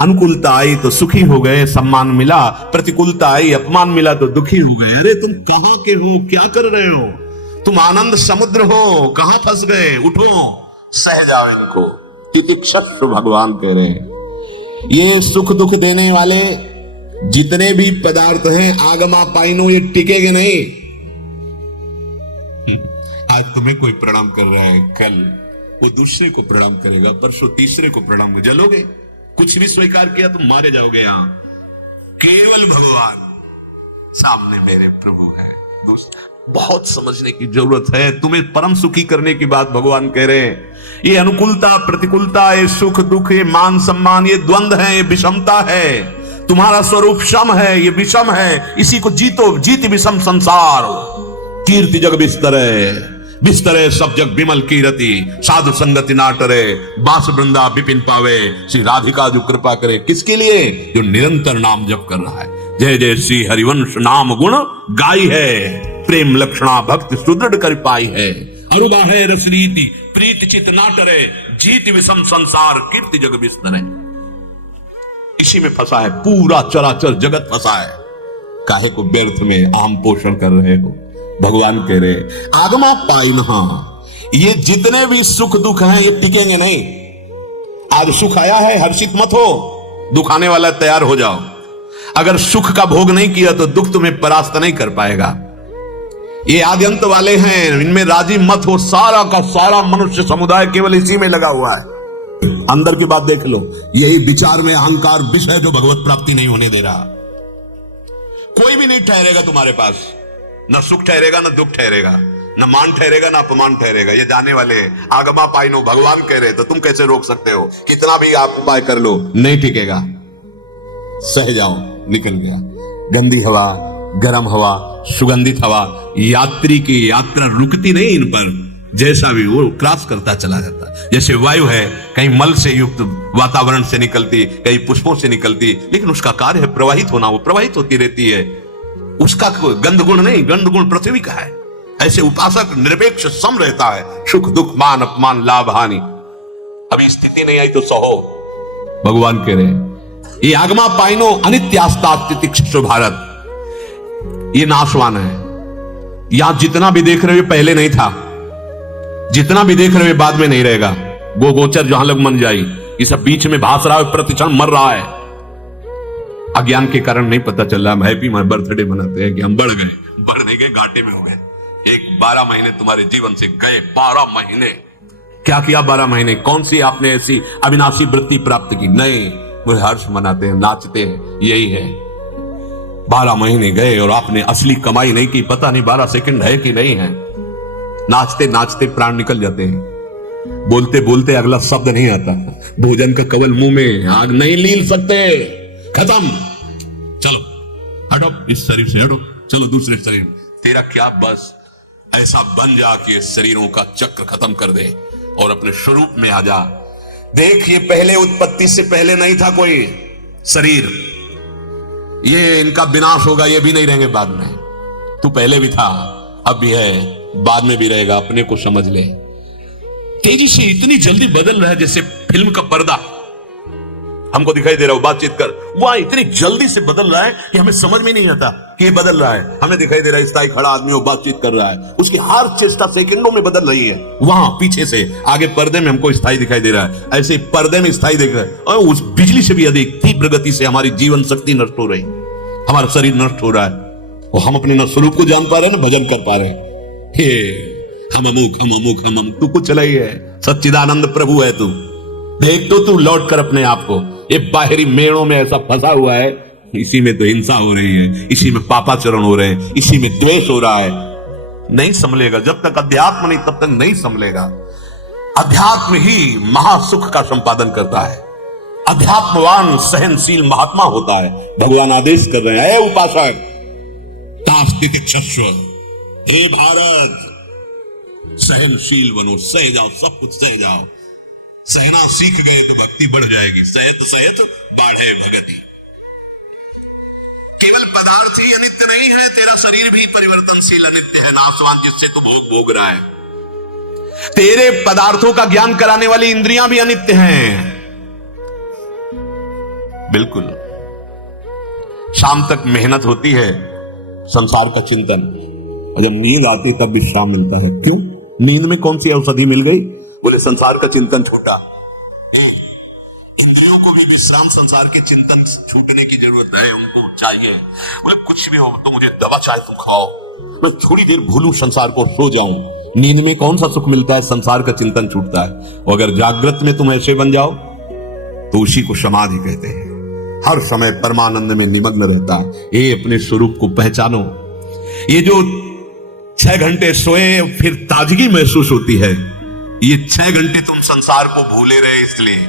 अनुकूलता आई तो सुखी हो गए, सम्मान मिला, प्रतिकूलता आई अपमान मिला तो दुखी हो गए। अरे तुम कहां के हो, क्या कर रहे हो? तुम आनंद समुद्र हो, कहां फंस गए? उठो, सह जाओ इनको। तितिक्षस्व भगवान कह रहे हैं। ये सुख दुख देने वाले जितने भी पदार्थ हैं, आगमा पाइनो, ये टिकेंगे नहीं। आज तुम्हें कोई प्रणाम कर रहा है, कल वो दूसरे को प्रणाम करेगा, परसों तीसरे को प्रणाम कर जलोगे। कुछ भी स्वीकार किया तो मारे जाओगे। यहां केवल भगवान सामने मेरे प्रभु है। बहुत समझने की जरूरत है। तुम्हें परम सुखी करने की बात भगवान कह रहे हैं। ये अनुकूलता प्रतिकूलता, ये सुख दुख, ये मान सम्मान, ये द्वंद्व है, ये विषमता है। तुम्हारा स्वरूप सम है, ये विषम है। इसी को जीतो। जीत विषम संसार, कीर्ति जग बिस्तरे, बिस्तरे सब जग विमल कीरति, साधु संगति ना टरे, बास वृंदा विपिन पावे। श्री राधिका जो कृपा करे, किसके लिए? जो निरंतर नाम जप कर रहा है। जय जय श्री हरिवंश नाम गुण गाई है, प्रेम लक्षणा भक्ति सुदृढ़ कर पाई है। अरुबा है रसरीति, प्रीत चित ना टरे, जीत विषम संसार, कीर्ति जग बिस्तरे। इसी में फंसा है पूरा चराचर जगत, फंसा है। काहे को व्यर्थ में आम पोषण कर रहे हो? भगवान कह रहे आगमा पाइनहा, ये जितने भी सुख दुख हैं ये टिकेंगे नहीं। आज सुख आया है, हर्षित मत हो, दुख आने वाला तैयार हो जाओ। अगर सुख का भोग नहीं किया तो दुख तुम्हें परास्त नहीं कर पाएगा। ये आद्यंत वाले हैं, इनमें राजी मत हो। सारा का सारा मनुष्य समुदाय केवल इसी में लगा हुआ है। अंदर की बात देख लो, यही विचार में अहंकार विषय जो भगवत प्राप्ति नहीं होने दे रहा। कोई भी नहीं ठहरेगा तुम्हारे पास, न सुख ठहरेगा न दुख ठहरेगा, न मान ठहरेगा न अपमान ठहरेगा। ये जाने वाले आगमा पाइनो, भगवान कह रहे तो तुम कैसे रोक सकते हो? कितना भी आप उपाय कर लो, नहीं टिकेगा। सह जाओ, निकल गया। गंदी हवा, गर्म हवा, सुगंधित हवा, यात्री की यात्रा रुकती नहीं इन पर। जैसा भी वो क्रॉस करता चला जाता। जैसे वायु है, कहीं मल से युक्त वातावरण से निकलती, कहीं पुष्पों से निकलती, लेकिन उसका कार्य है प्रवाहित होना, वो प्रवाहित होती रहती है। उसका गंध गुण नहीं, गंध गुण पृथ्वी का है। ऐसे उपासक निरपेक्ष सम रहता है, सुख दुख मान अपमान लाभ हानि। अभी स्थिति नहीं आई तो सहो। भगवान कह रहे ये आगमा पाइनो अनित्यास्तास्तितिक्षु भारत, ये नाशवान है। यहां जितना भी देख रहे हो पहले नहीं था, जितना भी देख रहे हो बाद में नहीं रहेगा। गोचर जहां लग मन जाई, ये सब बीच में भास रहा है, प्रतिक्षण मर रहा है। अज्ञान के कारण नहीं पता चल रहा। हम हैप्पी बर्थडे मनाते हैं कि हम बढ़ गए, बढ़ नहीं गए, घाटे में हो गए। एक 12 महीने तुम्हारे जीवन से गए। 12 महीने क्या किया? 12 महीने कौन सी आपने ऐसी अविनाशी वृत्ति प्राप्त की? नहीं, वो हर्ष मनाते हैं, नाचते हैं, यही है। 12 महीने गए और आपने असली कमाई नहीं की। पता नहीं 12 सेकंड है कि नहीं है। नाचते नाचते प्राण निकल जाते हैं। बोलते बोलते अगला शब्द नहीं आता। भोजन का कवल मुंह में, आग नहीं लील सकते। खत्म, चलो हटो, इस शरीर से हटो, चलो दूसरे शरीर। तेरा क्या बस ऐसा बन जा कि शरीरों का चक्र खत्म कर दे और अपने स्वरूप में आ जा। देख, ये पहले उत्पत्ति से पहले नहीं था कोई शरीर। ये इनका विनाश होगा, ये भी नहीं रहेंगे बाद में। तू पहले भी था, अब भी है, बाद में भी रहेगा। अपने को समझ ले। तेजी से इतनी जल्दी बदल रहा है जैसे फिल्म का पर्दा हमको दिखाई दे रहा हो, बातचीत कर, वह इतनी जल्दी से बदल रहा है कि हमें समझ में नहीं आता कि ये बदल रहा है। हमें दिखाई दे रहा है स्थायी खड़ा आदमी वो बातचीत कर रहा है, उसकी हर चेष्टा सेकंडों में बदल रही है। वहां पीछे से आगे पर्दे में हमको स्थायी दिखाई दे रहा है, ऐसे पर्दे में स्थायी दिख रहा है। और उस बिजली से भी अधिक तीव्र गति से हमारी जीवन शक्ति नष्ट हो रही, हमारा शरीर नष्ट हो रहा है। और हम अपने न स्वरूप को जान पा रहे हैं, न भजन कर पा रहे हैं। हम अमुक, हम अमुक, हम अमुक। तू कुछ नहीं है, सच्चिदानंद प्रभु है तू। देख तो तू लौट कर अपने आप को। ये बाहरी मेड़ों में ऐसा फंसा हुआ है, इसी में तो हिंसा हो रही है, इसी में पापाचरण हो रहे हैं, इसी में द्वेष हो रहा है। नहीं संभलेगा जब तक अध्यात्म नहीं, तब तक नहीं संभलेगा। अध्यात्म ही महासुख का संपादन करता है। अध्यात्मवान सहनशील महात्मा होता है। भगवान आदेश कर रहे हैं, उपासक तास्तितिक्षस्व, हे भारत सहनशील बनो, सह जाओ, सब कुछ सह जाओ। सहना सीख गए तो भक्ति बढ़ जाएगी। सहत सहत बाढ़े भगति। केवल पदार्थ ही अनित्य नहीं है, तेरा शरीर भी परिवर्तनशील अनित्य है, नाशवान, जिससे तू भोग रहा है। तेरे पदार्थों का ज्ञान कराने वाली इंद्रियां भी अनित्य हैं। बिल्कुल। शाम तक मेहनत होती है संसार का चिंतन, और जब नींद आती तब विश्राम मिलता है। क्यों? नींद में कौन सी औषधि मिल गई? बोले संसार का चिंतन छूटा। इंद्रियों को भी विश्राम, संसार के चिंतन छूटने की जरूरत है, उनको चाहिए। बोले कुछ भी हो तो मुझे दवा चाहे तुम खाओ, मैं थोड़ी देर भूलूं संसार को, सो जाऊं। नींद में कौन सा सुख मिलता है? संसार का चिंतन छूटता है। और अगर जागृत में तुम ऐसे बन जाओ तो उसी को समाधि कहते हैं। हर समय परमानंद में निमग्न रहता। ये अपने स्वरूप को पहचानो। ये जो 6 घंटे सोए फिर ताजगी महसूस होती है, ये 6 घंटे तुम संसार को भूले रहे इसलिए,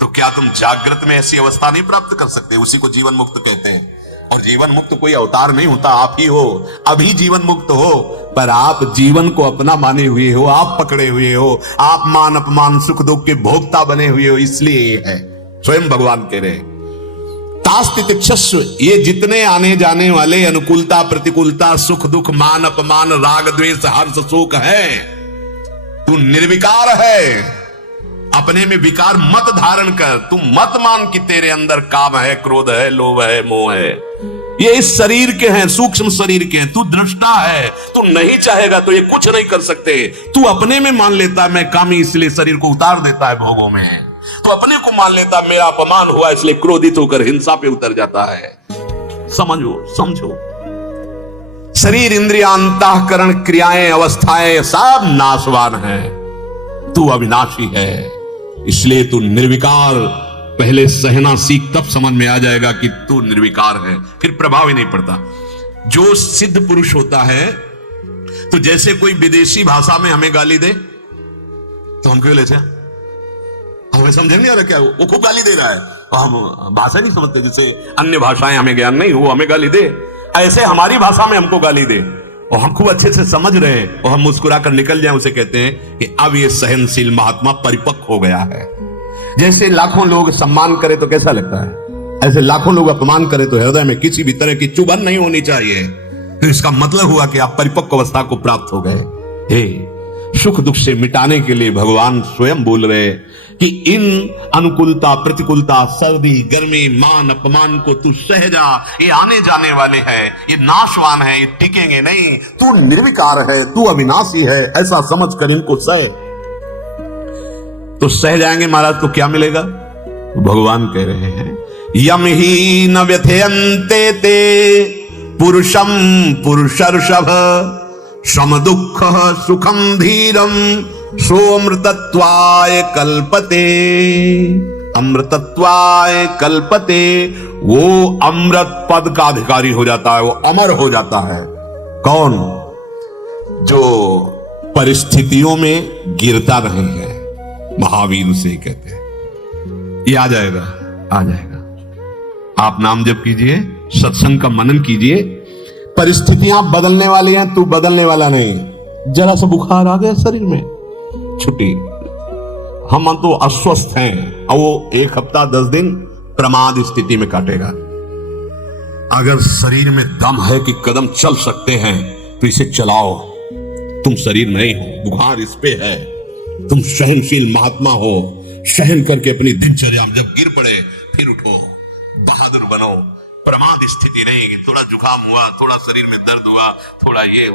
तो क्या तुम जागृत में ऐसी अवस्था नहीं प्राप्त कर सकते? उसी को जीवन मुक्त कहते हैं। और जीवन मुक्त कोई अवतार नहीं होता, आप ही हो। अभी जीवन मुक्त हो, पर आप जीवन को अपना माने हुए हो, आप पकड़े हुए हो, आप मान अपमान सुख दुख के भोक्ता बने हुए हो, इसलिए ये है। स्वयं भगवान कह रहे तास्तितिक्षस्व, ये जितने आने जाने वाले अनुकूलता प्रतिकूलता सुख दुख मान अपमान राग द्वेष हर्ष शोक है, तू निर्विकार है। अपने में विकार मत धारण कर। तू मत मान कि तेरे अंदर काम है, क्रोध है, लोभ है, मोह है। ये इस शरीर के हैं, सूक्ष्म शरीर के हैं। तू दृष्टा है, तू नहीं चाहेगा तो ये कुछ नहीं कर सकते। तू अपने में मान लेता मैं कामी, इसलिए शरीर को उतार देता है भोगों में। तो अपने को मान लेता मेरा अपमान हुआ, इसलिए क्रोधित होकर हिंसा पे उतर जाता है। समझो शरीर इंद्रिया अंतःकरण क्रियाएं अवस्थाएं सब नाशवान है, तू अविनाशी है। इसलिए तू निर्विकार। पहले सहना सीख, तब समझ में आ जाएगा कि तू निर्विकार है, फिर प्रभाव ही नहीं पड़ता। जो सिद्ध पुरुष होता है, तो जैसे कोई विदेशी भाषा में हमें गाली दे तो हम क्यों लेते हैं? हमें समझ नहीं आ रहा क्या वो खूब गाली दे रहा है, तो हम भाषा नहीं समझते। जैसे अन्य भाषाएं हमें ज्ञान नहीं, वो हमें गाली दे, ऐसे हमारी भाषा में हमको गाली दे और हम खूब अच्छे से समझ रहे हैं और हम मुस्कुराकर निकल जाएं, उसे कहते हैं कि अब ये सहनशील महात्मा परिपक्व हो गया है। जैसे लाखों लोग सम्मान करे तो कैसा लगता है, ऐसे लाखों लोग अपमान करे तो हृदय में किसी भी तरह की चुभन नहीं होनी चाहिए। तो इसका मतलब हुआ कि आप परिपक्व अवस्था को प्राप्त हो गए। हे सुख दुख से मिटाने के लिए भगवान स्वयं बोल रहे कि इन अनुकूलता प्रतिकूलता सर्दी गर्मी मान अपमान को तू सह जा। ये आने जाने वाले हैं, ये नाशवान है, ये टिकेंगे नहीं। तू निर्विकार है, तू अविनाशी है, ऐसा समझ कर इनको सह। तो सह जाएंगे महाराज तो क्या मिलेगा? भगवान कह रहे हैं यम ही न व्यथयन्ते ते पुरुषम पुरुषर्षभ सम दुख सुखम धीरम सोमृतत्वाय कल्पते। अमृतत्वाय कल्पते, वो अमृत पद का अधिकारी हो जाता है, वो अमर हो जाता है। कौन? जो परिस्थितियों में गिरता नहीं है, महावीर उसे कहते हैं। ये आ जाएगा, आ जाएगा। आप नाम जप कीजिए, सत्संग का मनन कीजिए। परिस्थितियां बदलने वाली हैं, तू बदलने वाला नहीं। जरा सा बुखार आ गया शरीर में, छुट्टी। हम तो अस्वस्थ हैं और वो 1 हफ्ता 10 दिन प्रमाद स्थिति में काटेगा। अगर शरीर में दम है कि कदम चल सकते हैं तो इसे चलाओ। तुम शरीर नहीं हो, बुखार इस पे है। तुम सहनशील महात्मा हो, सहन करके अपनी दिनचर्या में जब गिर पड़े फिर उठो, बहादुर बनो। प्रमाद स्थिति नहीं कि थोड़ा जुकाम हुआ, थोड़ा शरीर में दर्द हुआ, थोड़ा ये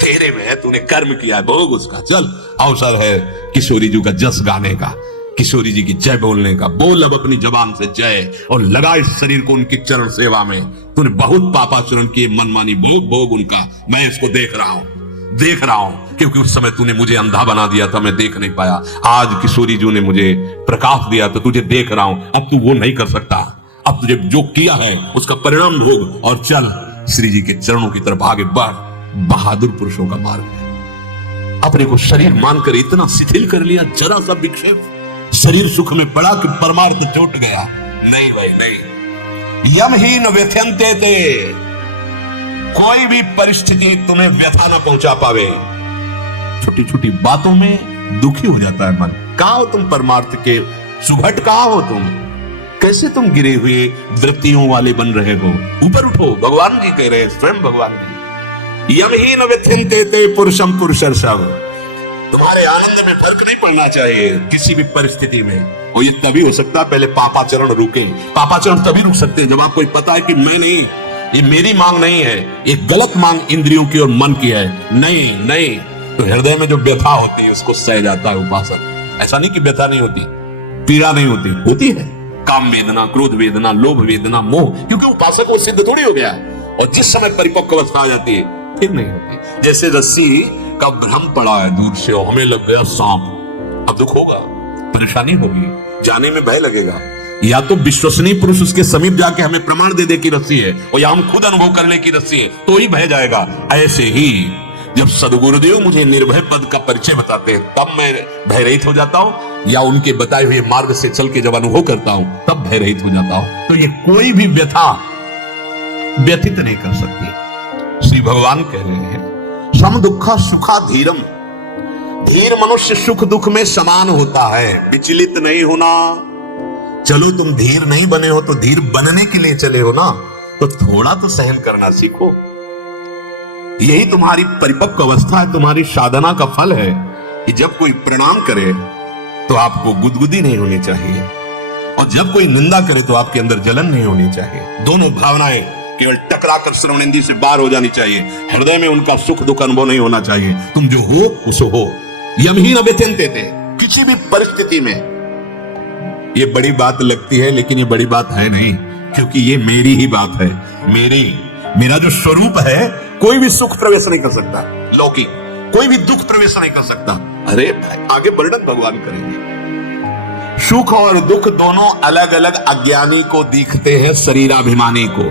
तेरे में है, तूने कर्म किया, भोग उसका। चल, अवसर है किशोरी जी का जस गाने का, किशोरी जी की जय बोलने का। बोल अब अपनी जबान से जय और लगा इस शरीर को उनकी चरण सेवा में। तूने बहुत पापाचरण किए, मनमानी बहुत भोग उनका, मैं इसको देख रहा हूं, क्योंकि उस समय तूने मुझे अंधा बना दिया था, मैं देख नहीं पाया। आज किशोरी जी ने मुझे प्रकाश दिया तो तुझे देख रहा हूं। अब तू वो नहीं कर सकता, अब तुझे जो किया है उसका परिणाम भोग और चल श्री जी के चरणों की तरफ आगे बढ़। बहादुर पुरुषों का मार्ग है। अपने को शरीर मानकर इतना शिथिल कर लिया, जरा सा विक्षेप, शरीर सुख में पड़ा कि परमार्थ टूट गया। नहीं भाई नहीं। यम ही न व्यथयन्ते ते, कोई भी परिस्थिति तुम्हें व्यथा न पहुंचा पावे। छोटी छोटी बातों में दुखी हो जाता है मन। कहां हो तुम परमार्थ के सुघट? कहां हो तुम? कैसे तुम गिरे हुए वृत्तियों वाले बन रहे हो? ऊपर उठो, भगवान जी कह रहे हैं, स्वयं भगवान जी। यमहीन व्यथिन्ते पुरुषम पुरुषर्षभ। तुम्हारे आनंद में फर्क नहीं पड़ना चाहिए किसी भी परिस्थिति में। और ये तभी हो सकता है, पहले पापाचरण रुके। पापाचरण तभी रुक सकते हैं जब आपको पता है कि मैं नहीं, ये मेरी मांग नहीं है, ये गलत मांग इंद्रियों की और मन की है। नहीं तो हृदय में जो व्यथा होती है उसको सह जाता है उपासक। ऐसा नहीं कि व्यथा नहीं होती, पीड़ा नहीं होती है। काम वेदना, क्रोध वेदना, लोभ वेदना, मोह, क्योंकि उपासक वो सिद्ध थोड़ी हो गया। और जिस समय परिपक्व अवस्था आ जाती है फिर नहीं होती। जैसे रस्सी का भ्रम पड़ा है दूर से और हमें लग गया सांप, अब दुख होगा, परेशानी होगी, जाने में भय लगेगा। या तो विश्वसनीय पुरुष उसके समीप जाके हमें प्रमाण दे दे कि रस्सी है, और या हम खुद अनुभव कर ले कि रस्सी है, तो ही भय जाएगा। ऐसे ही जब सदगुरुदेव मुझे निर्भय पद का परिचय बताते हैं तब मैं भयरहित हो जाता हूं, या उनके बताए हुए मार्ग से चल के जब अनुभव करता हूं तब भयरहित हो जाता हूं। तो ये कोई भी व्यथा व्यथित नहीं कर सकती। श्री भगवान कह रहे हैं सम दुखा सुखा धीरम। धीर मनुष्य सुख दुख में समान होता है, विचलित नहीं होना। चलो तुम धीर नहीं बने हो तो धीर बनने के लिए चले हो ना, तो थोड़ा तो सहन करना सीखो। यही तुम्हारी परिपक्व अवस्था है, तुम्हारी साधना का फल है कि जब कोई प्रणाम करे तो आपको गुदगुदी नहीं होनी चाहिए, और जब कोई निंदा करे तो आपके अंदर जलन नहीं होनी चाहिए। दोनों भावनाएं केवल टकराकर श्रवणेंद्रिय से बाहर हो जानी चाहिए। हृदय में उनका सुख दुख अनुभव नहीं होना चाहिए। तुम जो हो उसो हो। यमहीन व्यथिन्ते किसी भी परिस्थिति में। ये बड़ी बात लगती है लेकिन ये बड़ी बात है नहीं, क्योंकि ये मेरी ही बात है। मेरा जो स्वरूप है, कोई भी सुख प्रवेश नहीं कर सकता, लौकिक कोई भी दुख प्रवेश नहीं कर सकता। अरे भाई, आगे वर्णन भगवान करेंगे। सुख और दुख दोनों अलग अलग अज्ञानी को दिखते हैं, शरीराभिमानी को।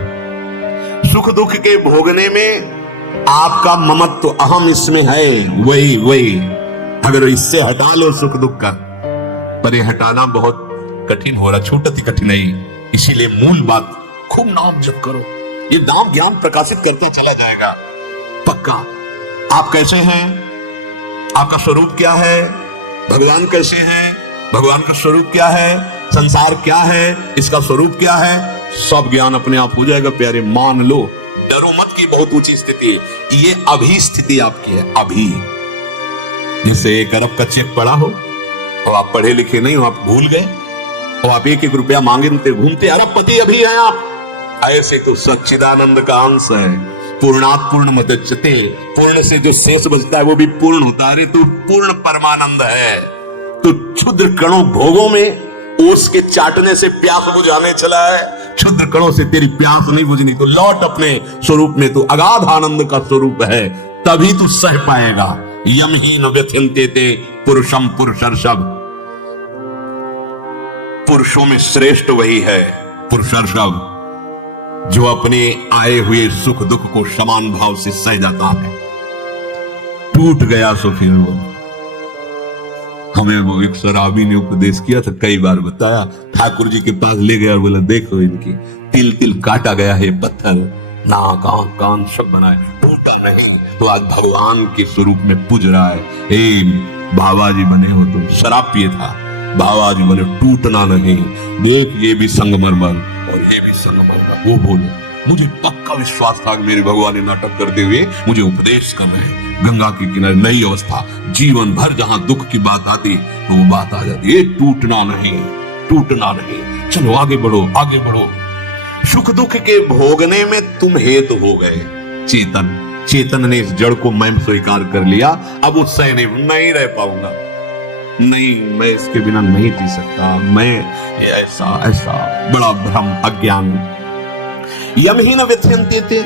सुख दुख के भोगने में आपका ममत्व अहम इसमें है, वही अगर इससे हटा लो सुख दुख का, पर ये हटाना बहुत कठिन हो रहा, छोटी कठिनाई। इसीलिए मूल बात, खूब नाम जप करो। ये नाम ज्ञान प्रकाशित करता चला जाएगा पक्का। आप कैसे हैं, आपका स्वरूप क्या है, भगवान कैसे हैं, भगवान का स्वरूप क्या है, संसार क्या है, इसका स्वरूप क्या है, सब ज्ञान अपने आप हो जाएगा प्यारे। मान लो, डरो मत की बहुत ऊंची स्थिति है। ये अभी स्थिति आपकी है, अभी। जैसे 1 अरब का चेक पड़ा हो और आप पढ़े लिखे नहीं हो, आप भूल गए और आप 1-1 रुपया मांगे घूमते अरबपति अभी हैं आप। ऐसे तो सच्चिदानंद का अंश है। पूर्णात् पूर्ण मदच्यते, पूर्ण से जो शेष बचता है वो भी पूर्ण होता है। तो पूर्ण परमानंद है। तो क्षुद्र कणों भोगों में ओस के चाटने से प्यास बुझाने चला है, क्षुद्र कणों से तेरी प्यास नहीं बुझनी, तो लौट अपने स्वरूप में। तो अगाध आनंद का स्वरूप है, तभी तू सह पाएगा। यमहीन व्यथिन्ते पुरुषम पुरुषर्षभ। पुरुषों में श्रेष्ठ वही है पुरुषर्षभ, जो अपने आए हुए सुख दुख को समान भाव से सह जाता है। टूट गया सो फिर वो। हमें वो एक शराबी ने उपदेश किया था, कई बार बताया। ठाकुर जी के पास ले गया और बोला देखो इनकी तिल तिल काटा गया है, पत्थर नाक आंख कान सब बनाए, टूटा नहीं। तो आज भगवान के स्वरूप में पूज रहा है। हे बाबा जी बने हो तुम, शराब पिए था, बाबा जी बोले टूटना नहीं, देख ये भी संगमरमर और ये भी संगमरमर। वो बोले मुझे पक्का विश्वास था कि मेरे भगवान ने नाटक करते हुए मुझे उपदेश कर रहे हैं। गंगा के किनारे नई अवस्था, जीवन भर जहां दुख की बात आती तो वो बात आ जाती है, टूटना नहीं, टूटना नहीं, चलो आगे बढ़ो, आगे बढ़ो। सुख दुख के भोगने में तुम हेतु हो गए। चेतन ने इस जड़ को मैं स्वीकार कर लिया, अब उससे नहीं रह पाऊंगा, नहीं मैं इसके बिना नहीं जी सकता, मैं ऐसा बड़ा भ्रम अज्ञान। यमहीन व्यथिन्ते,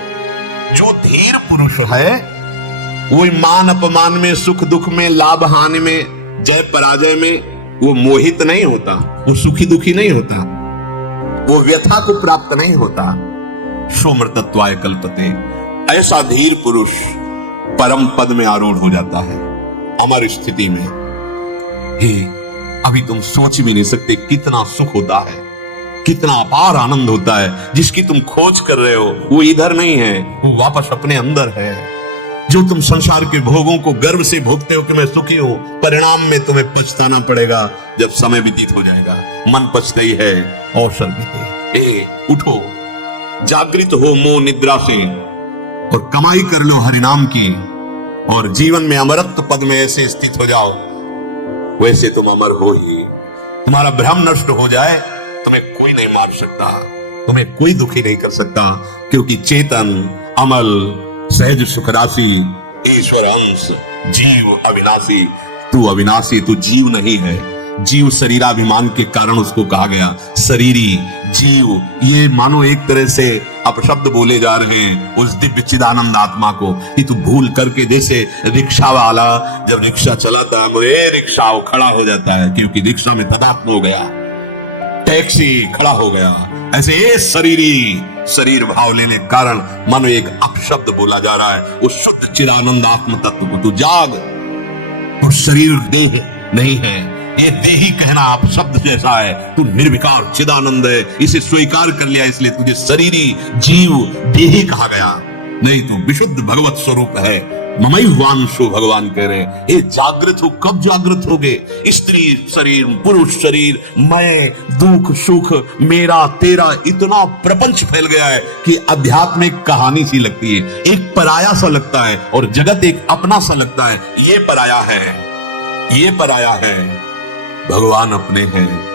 जो धीर पुरुष है वो मान अपमान में, सुख दुख में, लाभ हानि में, जय पराजय में वो मोहित नहीं होता, वो सुखी दुखी नहीं होता, वो व्यथा को प्राप्त नहीं होता। सोमृतत्वाय कल्पते। ऐसा धीर पुरुष परम पद में आरूढ़ हो जाता है। अमर स्थिति में हे अभी तुम सोच भी नहीं सकते कितना सुख होता है, कितना अपार आनंद होता है। जिसकी तुम खोज कर रहे हो वो इधर नहीं है, वो वापस अपने अंदर है। जो तुम संसार के भोगों को गर्व से भोगते हो कि मैं सुखी हूं, परिणाम में तुम्हें पछताना पड़ेगा जब समय व्यतीत हो जाएगा। मन पछताई है अवसर बीते। ए उठो, जागृत हो मोह निद्रा से और कमाई कर लो हरिनाम की, और जीवन में अमरत्व पद में ऐसे स्थित हो जाओ वैसे तुम अमर हो ही। तुम्हारा भ्रम नष्ट हो जाए, तुम्हें कोई नहीं मार सकता, तुम्हें कोई दुखी नहीं कर सकता, क्योंकि चेतन अमल सहज सुख राशि ईश्वर अंश जीव अविनाशी। तू अविनाशी, तू जीव नहीं है। जीव शरीराभिमान के कारण उसको कहा गया शरीरी जीव। ये मानो एक तरह से अपशब्द बोले जा रहे हैं उस दिव्य चिदानंद आत्मा को कि तू भूल करके, जैसे रिक्शा वाला जब रिक्शा चलाता है मुझे रिक्शा खड़ा हो जाता है क्योंकि रिक्शा में तदात्म हो गया, टैक्सी खड़ा हो गया, ऐसे शरीर भाव लेने के कारण मानो एक अपशब्द बोला जा रहा है उस शुद्ध चिदानंद आत्म तत्व को। तू जाग, और शरीर देह नहीं है, ये देही कहना अपशब्द जैसा है। तू निर्विकार चिदानंद है, इसे स्वीकार कर लिया, इसलिए तुझे शरीरी जीव देही कहा गया। नहीं, तू विशुद्ध भगवत स्वरूप है। ममैवांशो भगवान कह रहे हैं। ये जागृत हो, कब जागृत होगे? स्त्री शरीर, पुरुष शरीर, मैं, दुख सुख, मेरा तेरा, इतना प्रपंच फैल गया है कि आध्यात्मिक कहानी सी लगती है, एक पराया सा लगता है, और जगत एक अपना सा लगता है। ये पराया है, ये पराया है, भगवान अपने हैं।